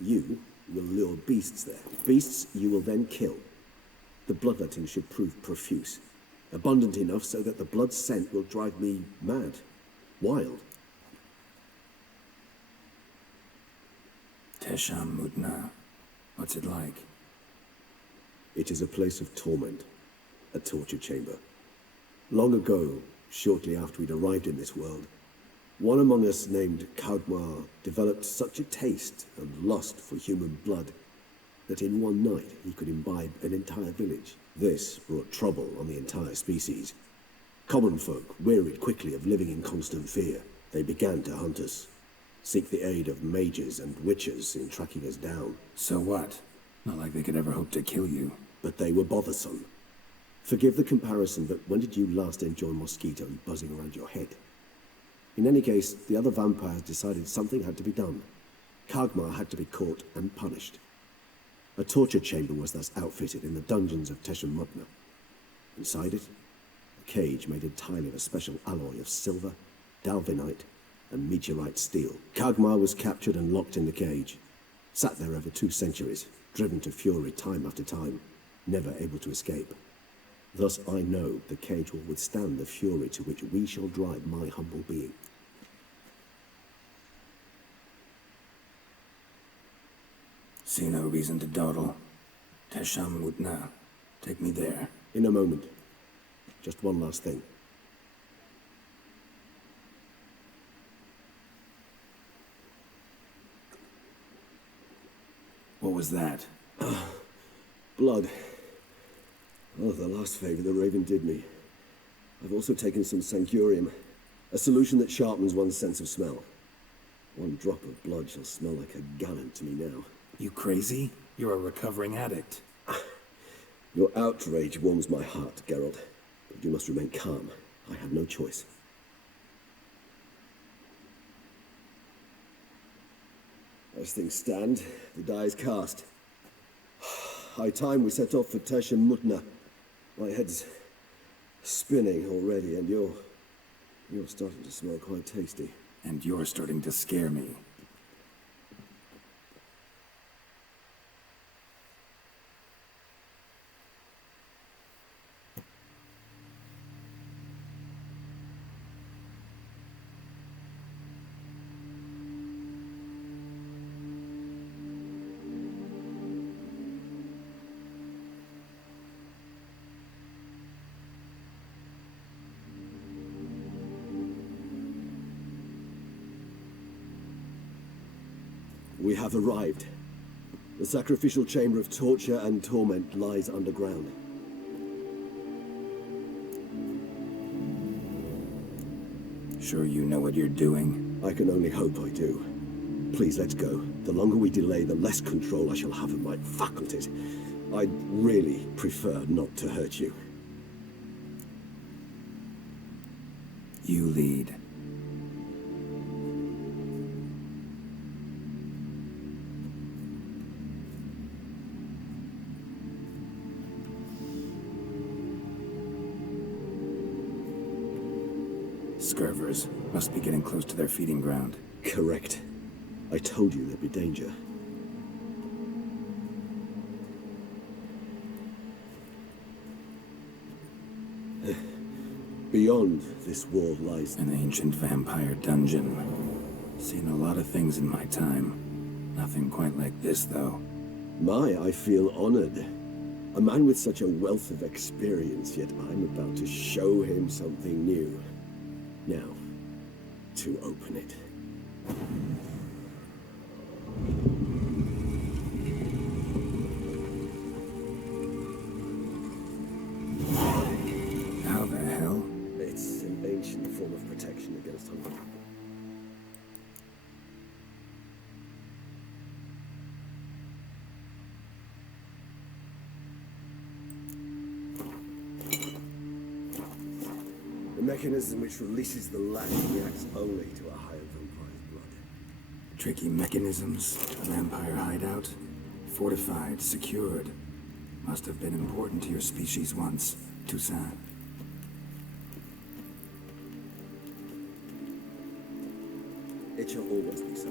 You will lure beasts there. Beasts you will then kill. The bloodletting should prove profuse. Abundant enough so that the blood scent will drive me mad. Wild. Tesha Mudna. What's it like? It is a place of torment. A torture chamber. Long ago, shortly after we'd arrived in this world, one among us named Kaudmar developed such a taste and lust for human blood that in one night he could imbibe an entire village. This brought trouble on the entire species. Common folk wearied quickly of living in constant fear. They began to hunt us, seek the aid of mages and witches in tracking us down. So what? Not like they could ever hope to kill you. But they were bothersome. Forgive the comparison, but when did you last enjoy mosquitoes buzzing around your head? In any case, the other vampires decided something had to be done. Kagmar had to be caught and punished. A torture chamber was thus outfitted in the dungeons of Teshem Mutna. Inside it, a cage made entirely of a special alloy of silver, dalvinite, and meteorite steel. Kagmar was captured and locked in the cage. Sat there over 2 centuries, driven to fury time after time, never able to escape. Thus I know the cage will withstand the fury to which we shall drive my humble being. See no reason to dawdle. Teshem Mutna. Take me there. In a moment. Just one last thing. What was that? Blood. Oh, the last favor the Raven did me. I've also taken some Sancurium, a solution that sharpens one's sense of smell. 1 drop of blood shall smell like a gallon to me now. You crazy? You're a recovering addict. Your outrage warms my heart, Geralt. But you must remain calm. I have no choice. As things stand, the die is cast. High time we set off for Teshem Mutna. My head's spinning already, and you're starting to smell quite tasty. And you're starting to scare me. We have arrived. The sacrificial chamber of torture and torment lies underground. Sure you know what you're doing? I can only hope I do. Please, let's go. The longer we delay, the less control I shall have of my faculties. I'd really prefer not to hurt you. You lead. Scurvers must be getting close to their feeding ground. Correct. I told you there'd be danger. Beyond this wall lies An ancient vampire dungeon. Seen a lot of things in my time. Nothing quite like this, though. I feel honored. A man with such a wealth of experience, yet I'm about to show him something new. Now, to open it. How the hell? It's an ancient form of protection against hunger. The mechanism which releases the lash reacts only to a higher vampire's blood. Tricky mechanisms, a vampire hideout. Fortified, secured. Must have been important to your species once, Toussaint. It shall always be so.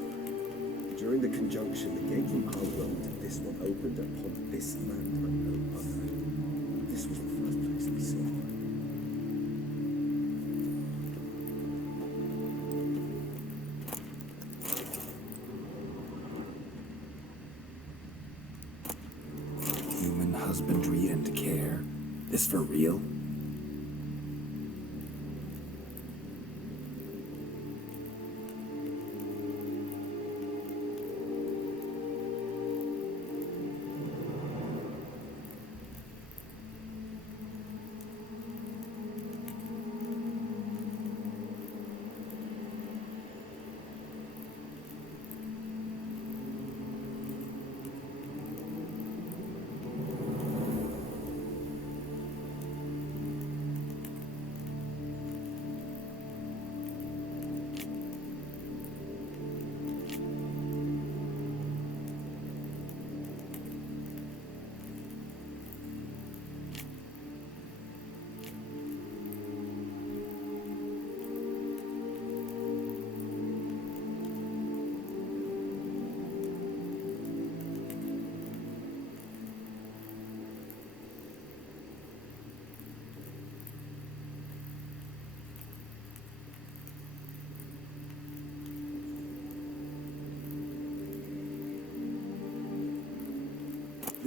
During the conjunction, the gate from our world to this one opened upon this land and no other. This was the first place we saw. Human husbandry and care. This for real?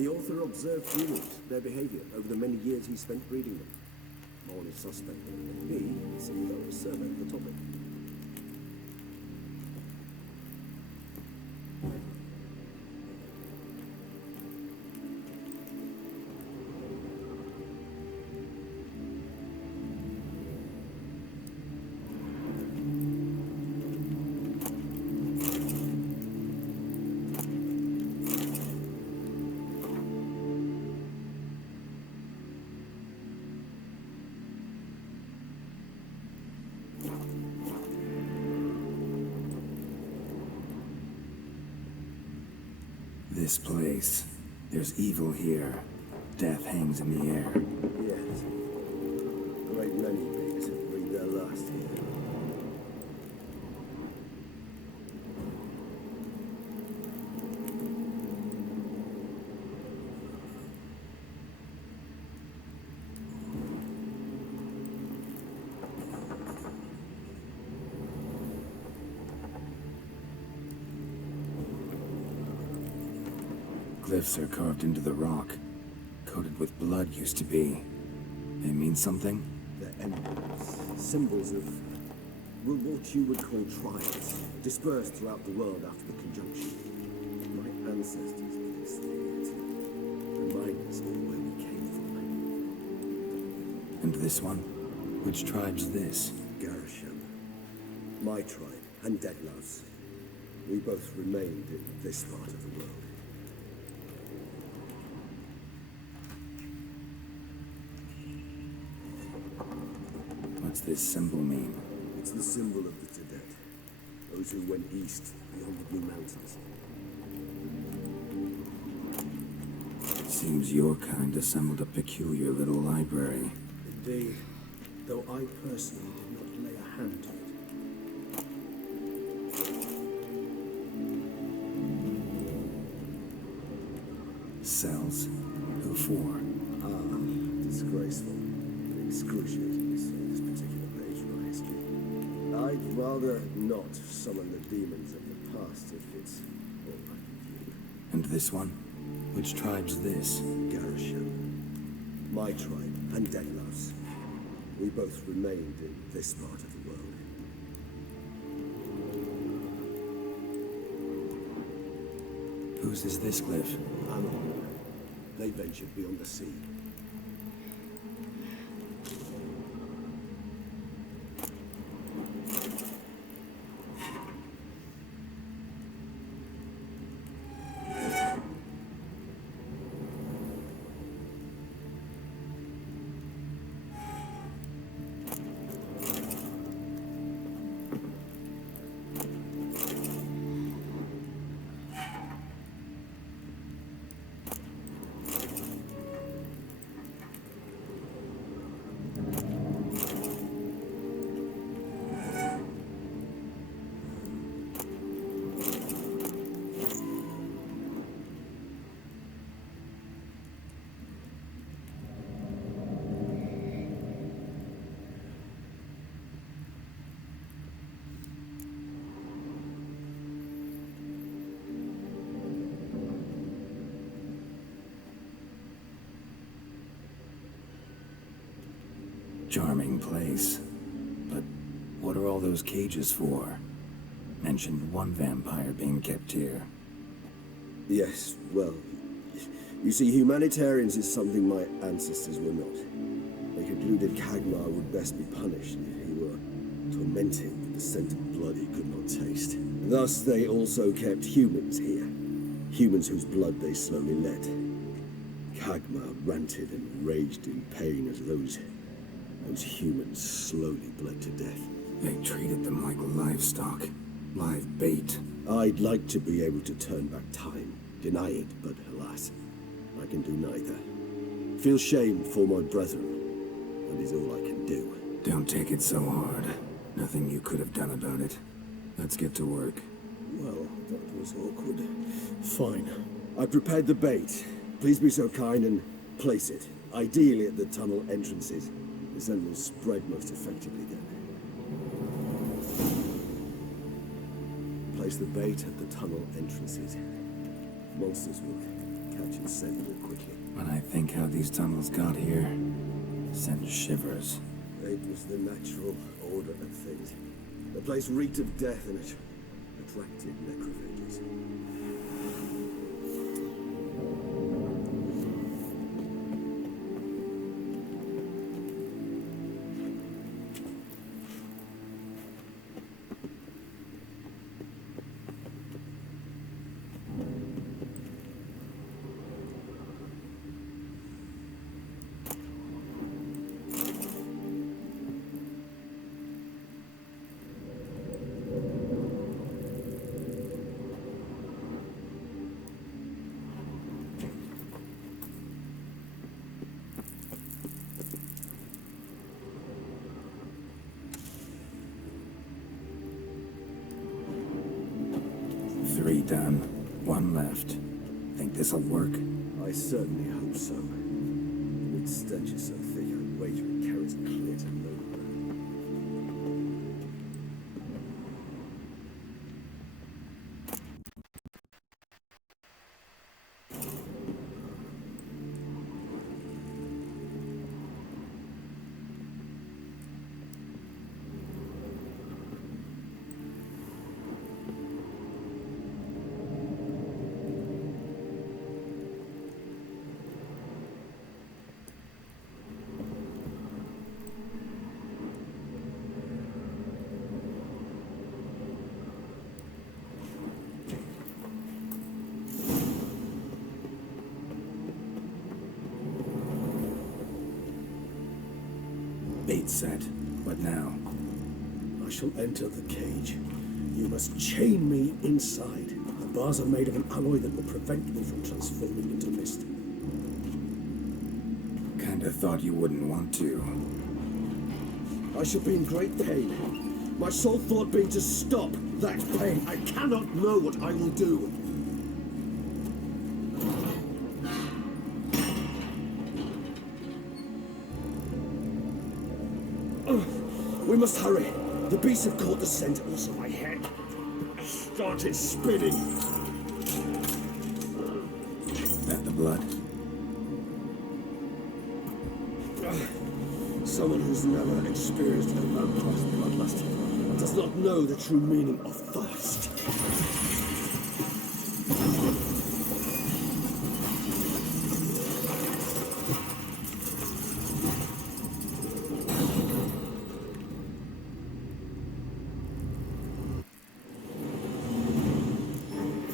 The author observed humans, their behavior, over the many years he spent breeding them. Morn is suspect, but B is a thorough survey of the topic. This place. There's evil here. Death hangs in the air. Yes. A great many beings have breathed their last here. Glyphs are carved into the rock. Coated with blood used to be. They mean something? They're emblems, symbols of, what you would call trials, dispersed throughout the world after the conjunction. My ancestors placed them here to remind us of where we came from. And this one? Which tribe's this? Garisham, my tribe, and Deadlouse. We both remained in this part of the world. What's this symbol mean? It's the symbol of the Tedet, those who went east beyond the Blue Mountains. Seems your kind assembled a peculiar little library. Indeed, though I personally did not lay a hand to it. Cells? Who for? Disgraceful. Excruciating to see this particular page in our history. I'd rather not summon the demons of the past if it's all right with you. And this one? Which tribe's this? Garisham, my tribe, and Deadlouse. We both remained in this part of the world. Whose is this glyph? Amon. They ventured beyond the sea. Charming place. But what are all those cages for? Mentioned one vampire being kept here. Yes, well, you see, humanitarians is something my ancestors were not. They concluded Kagmar would best be punished if he were tormented with the scent of blood he could not taste. Thus, they also kept humans here. Humans whose blood they slowly let. Kagmar ranted and raged in pain as those humans slowly bled to death. They treated them like livestock. Live bait. I'd like to be able to turn back time, deny it, but alas, I can do neither. Feel shame for my brethren. That is all I can do. Don't take it so hard. Nothing you could have done about it. Let's get to work. Well, that was awkward. Fine. I prepared the bait. Please be so kind and place it, ideally at the tunnel entrances. The scent will spread most effectively then. Place the bait at the tunnel entrances. Monsters will catch its scent more quickly. When I think how these tunnels got here, sends shivers. It was the natural order of things. The place reeked of death and it attracted necrophages. Three done. One left. Think this'll work? I certainly hope so. Its stench is so thick, I wager it carries clear to low ground. Bait set. What now? I shall enter the cage. You must chain me inside. The bars are made of an alloy that will prevent me from transforming into mist. Kinda thought you wouldn't want to. I shall be in great pain. My sole thought being to stop that pain. I cannot know what I will do. We must hurry. The beasts have caught the scent, also my head started spinning. That the blood? Someone who's never experienced a vampire's bloodlust does not know the true meaning of thirst.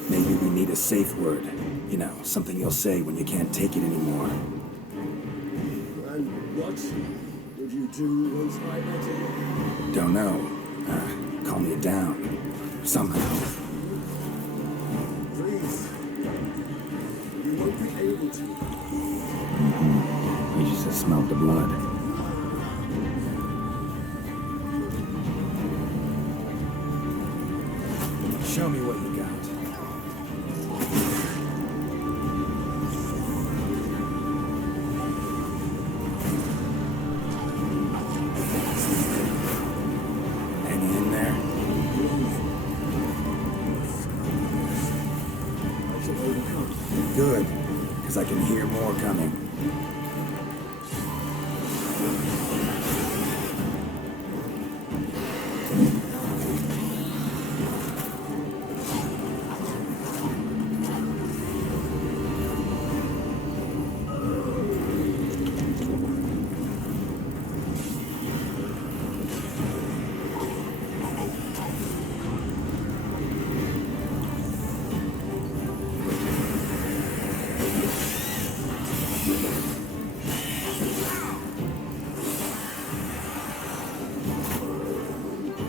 Maybe we need a safe word. You know, something you'll say when you can't take it anymore. And what would you do once I met you? Don't know. Calm you down. Somehow. Please. You won't be able to. We just smelled the blood. Show me what you got. Any in there? I shall overcome. Good, because I can hear more coming.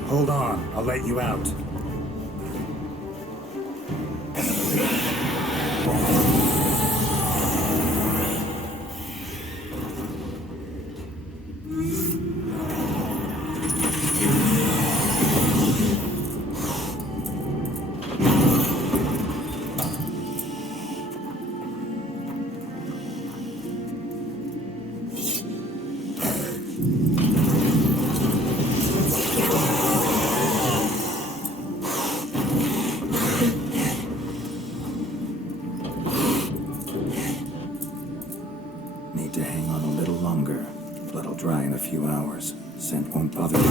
Hold on, I'll let you out. Need to hang on a little longer. Blood'll dry in a few hours. Scent won't bother you.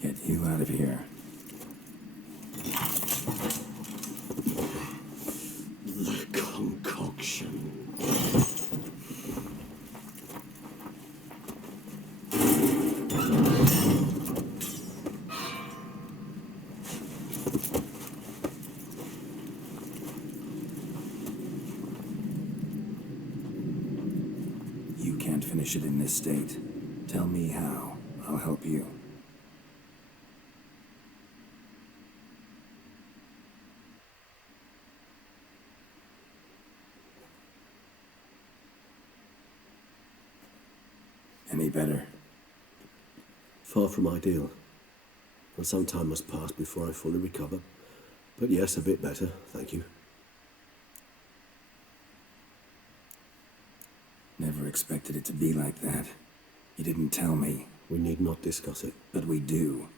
Get you out of here. The concoction. You can't finish it in this state. Tell me how. I'll help you. Any better? Far from ideal. And some time must pass before I fully recover. But yes, a bit better, thank you. Never expected it to be like that. You didn't tell me. We need not discuss it. But we do.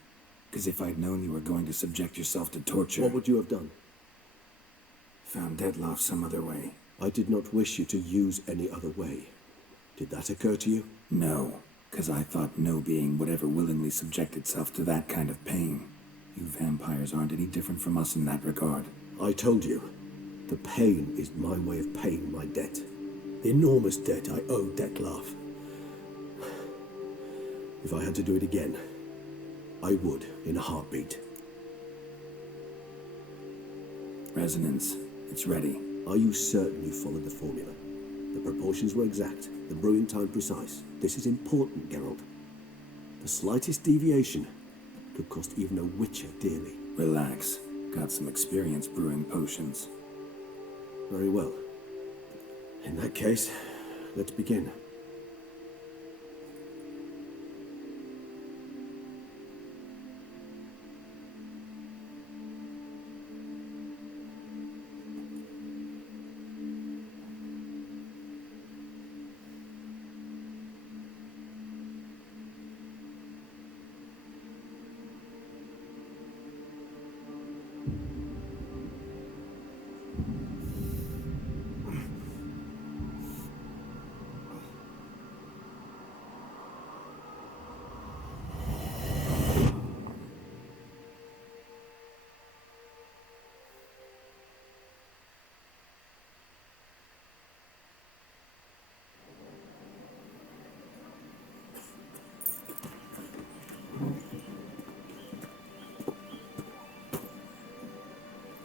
Because if I'd known you were going to subject yourself to torture... What would you have done? Found Detloff some other way. I did not wish you to use any other way. Did that occur to you? No. Because I thought no being would ever willingly subject itself to that kind of pain. You vampires aren't any different from us in that regard. I told you. The pain is my way of paying my debt. The enormous debt I owe Detlaff. If I had to do it again, I would, in a heartbeat. Resonance. It's ready. Are you certain you followed the formula? The proportions were exact, the brewing time precise. This is important, Geralt. The slightest deviation could cost even a witcher dearly. Relax. Got some experience brewing potions. Very well. In that case, let's begin.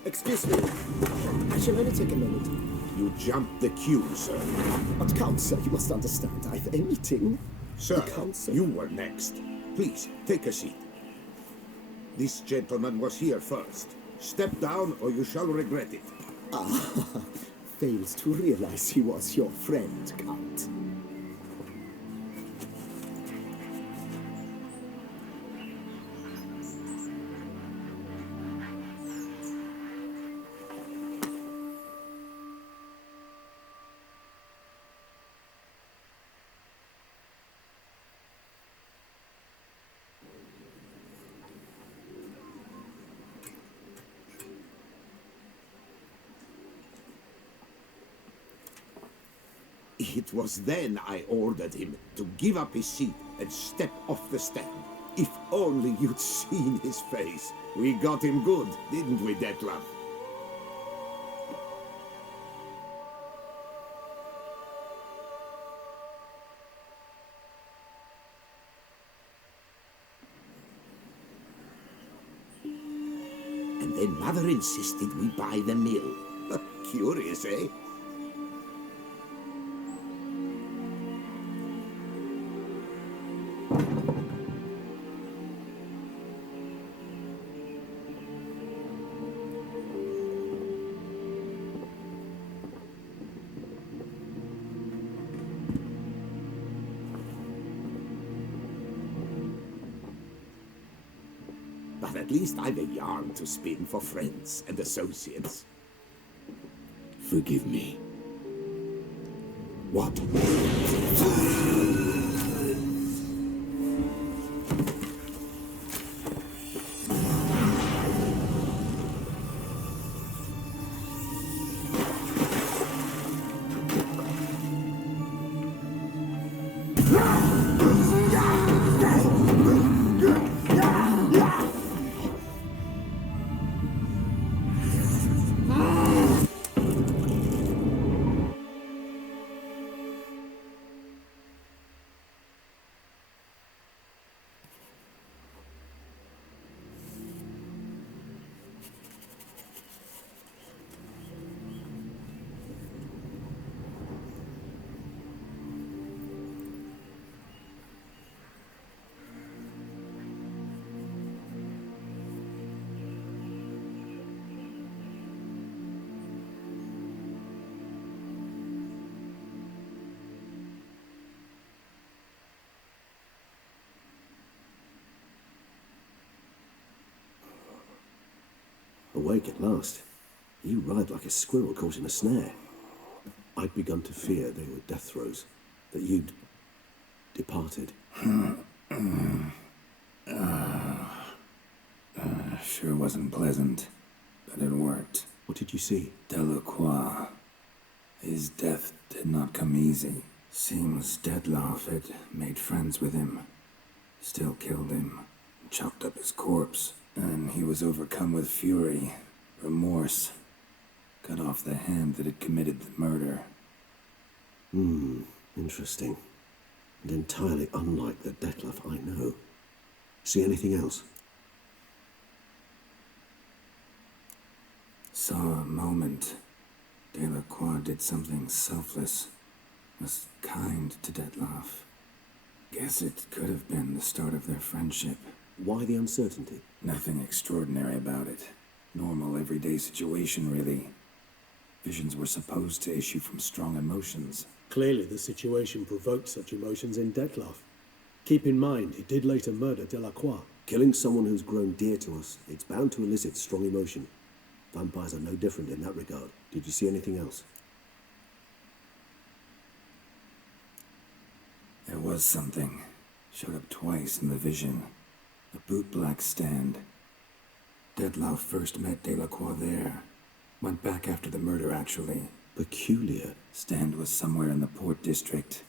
Excuse me. I shall only take a moment. You jumped the queue, sir. But Count, sir, you must understand. I've a meeting. Sir, The council. you were next. Please, take a seat. This gentleman was here first. Step down or you shall regret it. Fails to realize he was your friend, Count. It was then I ordered him to give up his seat and step off the stand. If only you'd seen his face. We got him good, didn't we, Detlaff? And then Mother insisted we buy the mill. Curious, eh? But at least I've a yarn to spin for friends and associates. Forgive me. What? Awake at last. You writhed like a squirrel caught in a snare. I'd begun to fear they were death throes, that you'd departed. Sure wasn't pleasant, but it worked. What did you see? Delacroix. His death did not come easy. Seems Dettlaff had made friends with him. Still killed him. Chopped up his corpse. And he was overcome with fury, remorse. Cut off the hand that had committed the murder. Interesting. And entirely unlike the Dettlaff I know. See anything else? Saw a moment. Delacroix did something selfless. Was kind to Dettlaff. Guess it could have been the start of their friendship. Why the uncertainty? Nothing extraordinary about it. Normal, everyday situation, really. Visions were supposed to issue from strong emotions. Clearly, the situation provoked such emotions in Dettlaff. Keep in mind, he did later murder Delacroix. Killing someone who's grown dear to us, it's bound to elicit strong emotion. Vampires are no different in that regard. Did you see anything else? There was something. Showed up twice in the vision. A bootblack stand. Dettlaff first met Delacroix there. Went back after the murder, actually. Peculiar. Stand was somewhere in the Port District.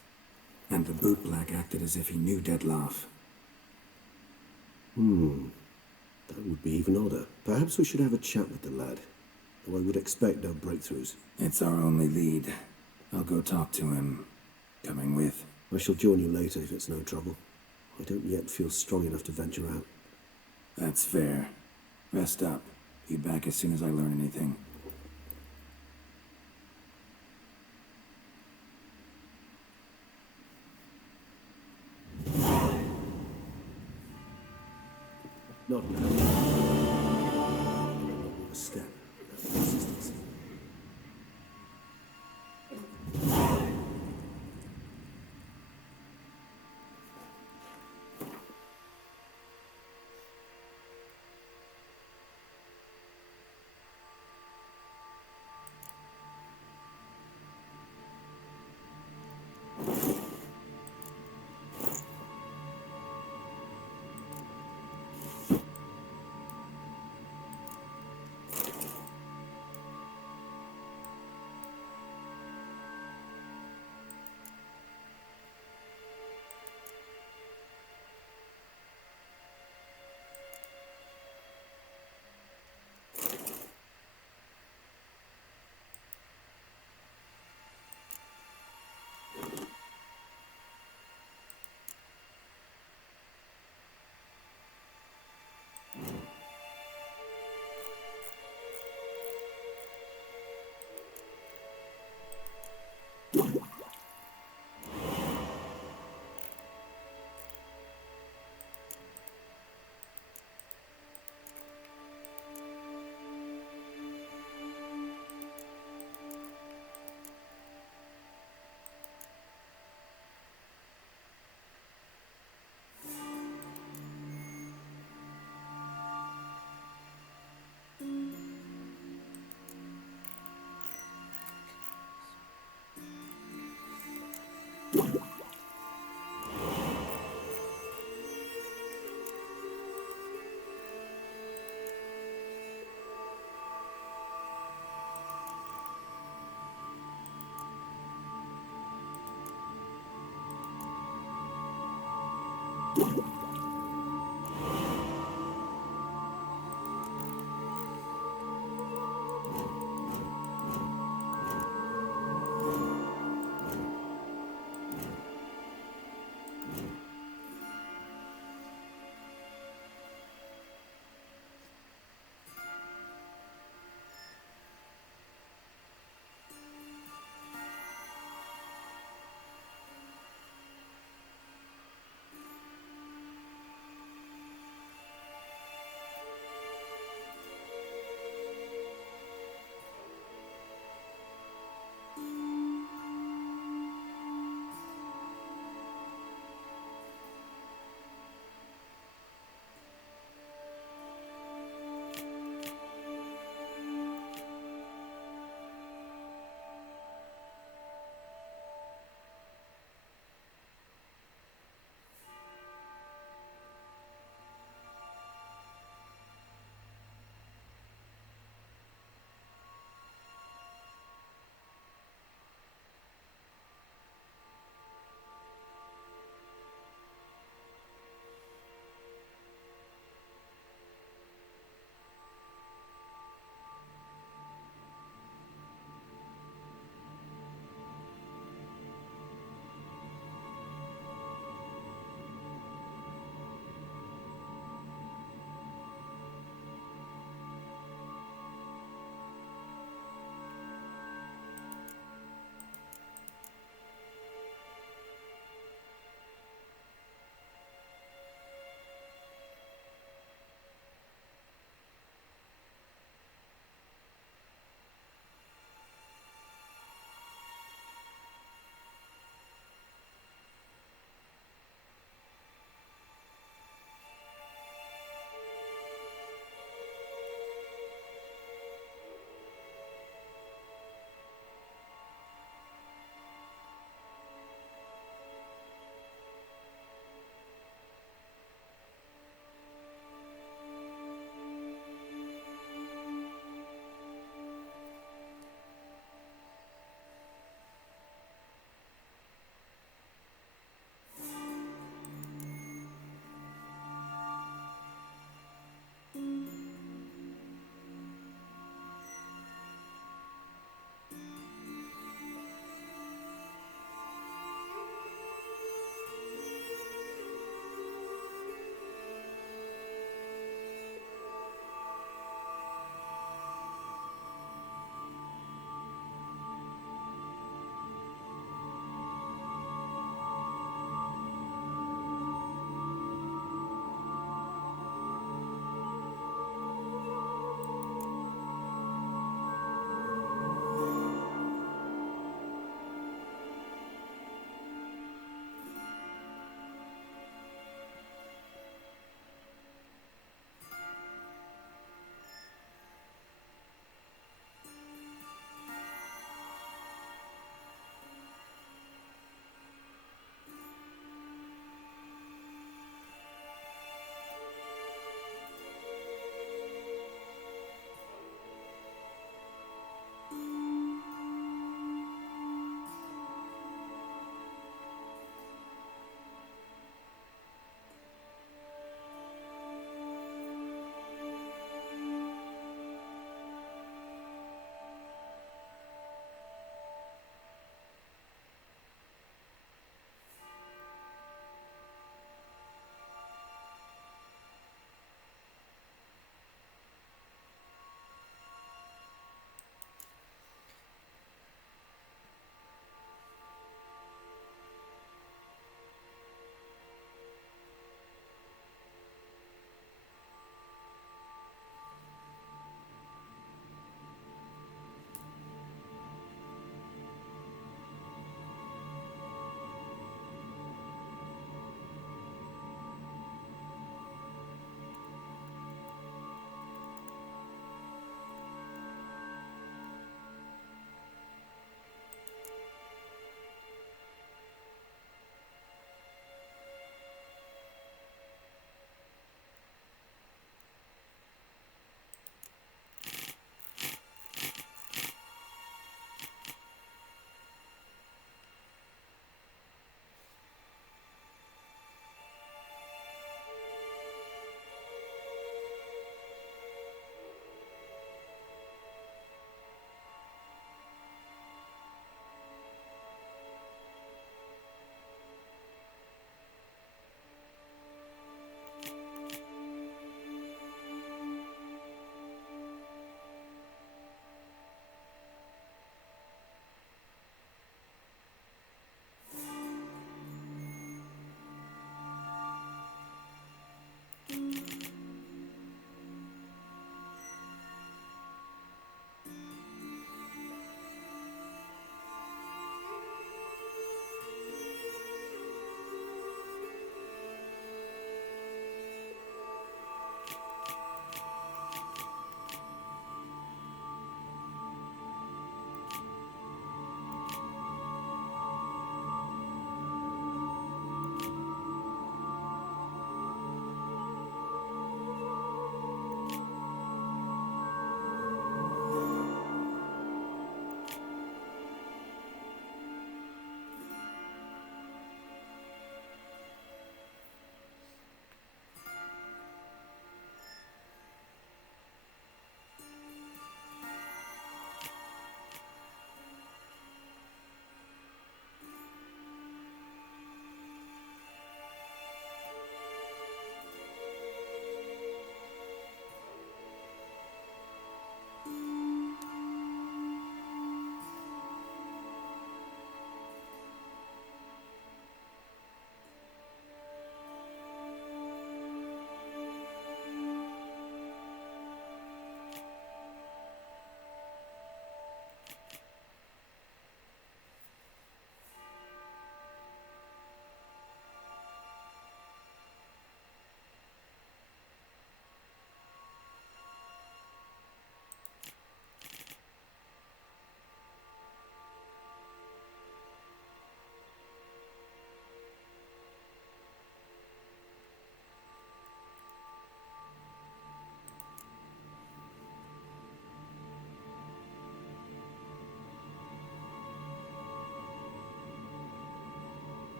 And the bootblack acted as if he knew Dettlaff. That would be even odder. Perhaps we should have a chat with the lad. Though I would expect no breakthroughs. It's our only lead. I'll go talk to him. Coming with. I shall join you later if it's no trouble. I don't yet feel strong enough to venture out. That's fair. Rest up. Be back as soon as I learn anything. Not now. A step. Resistance.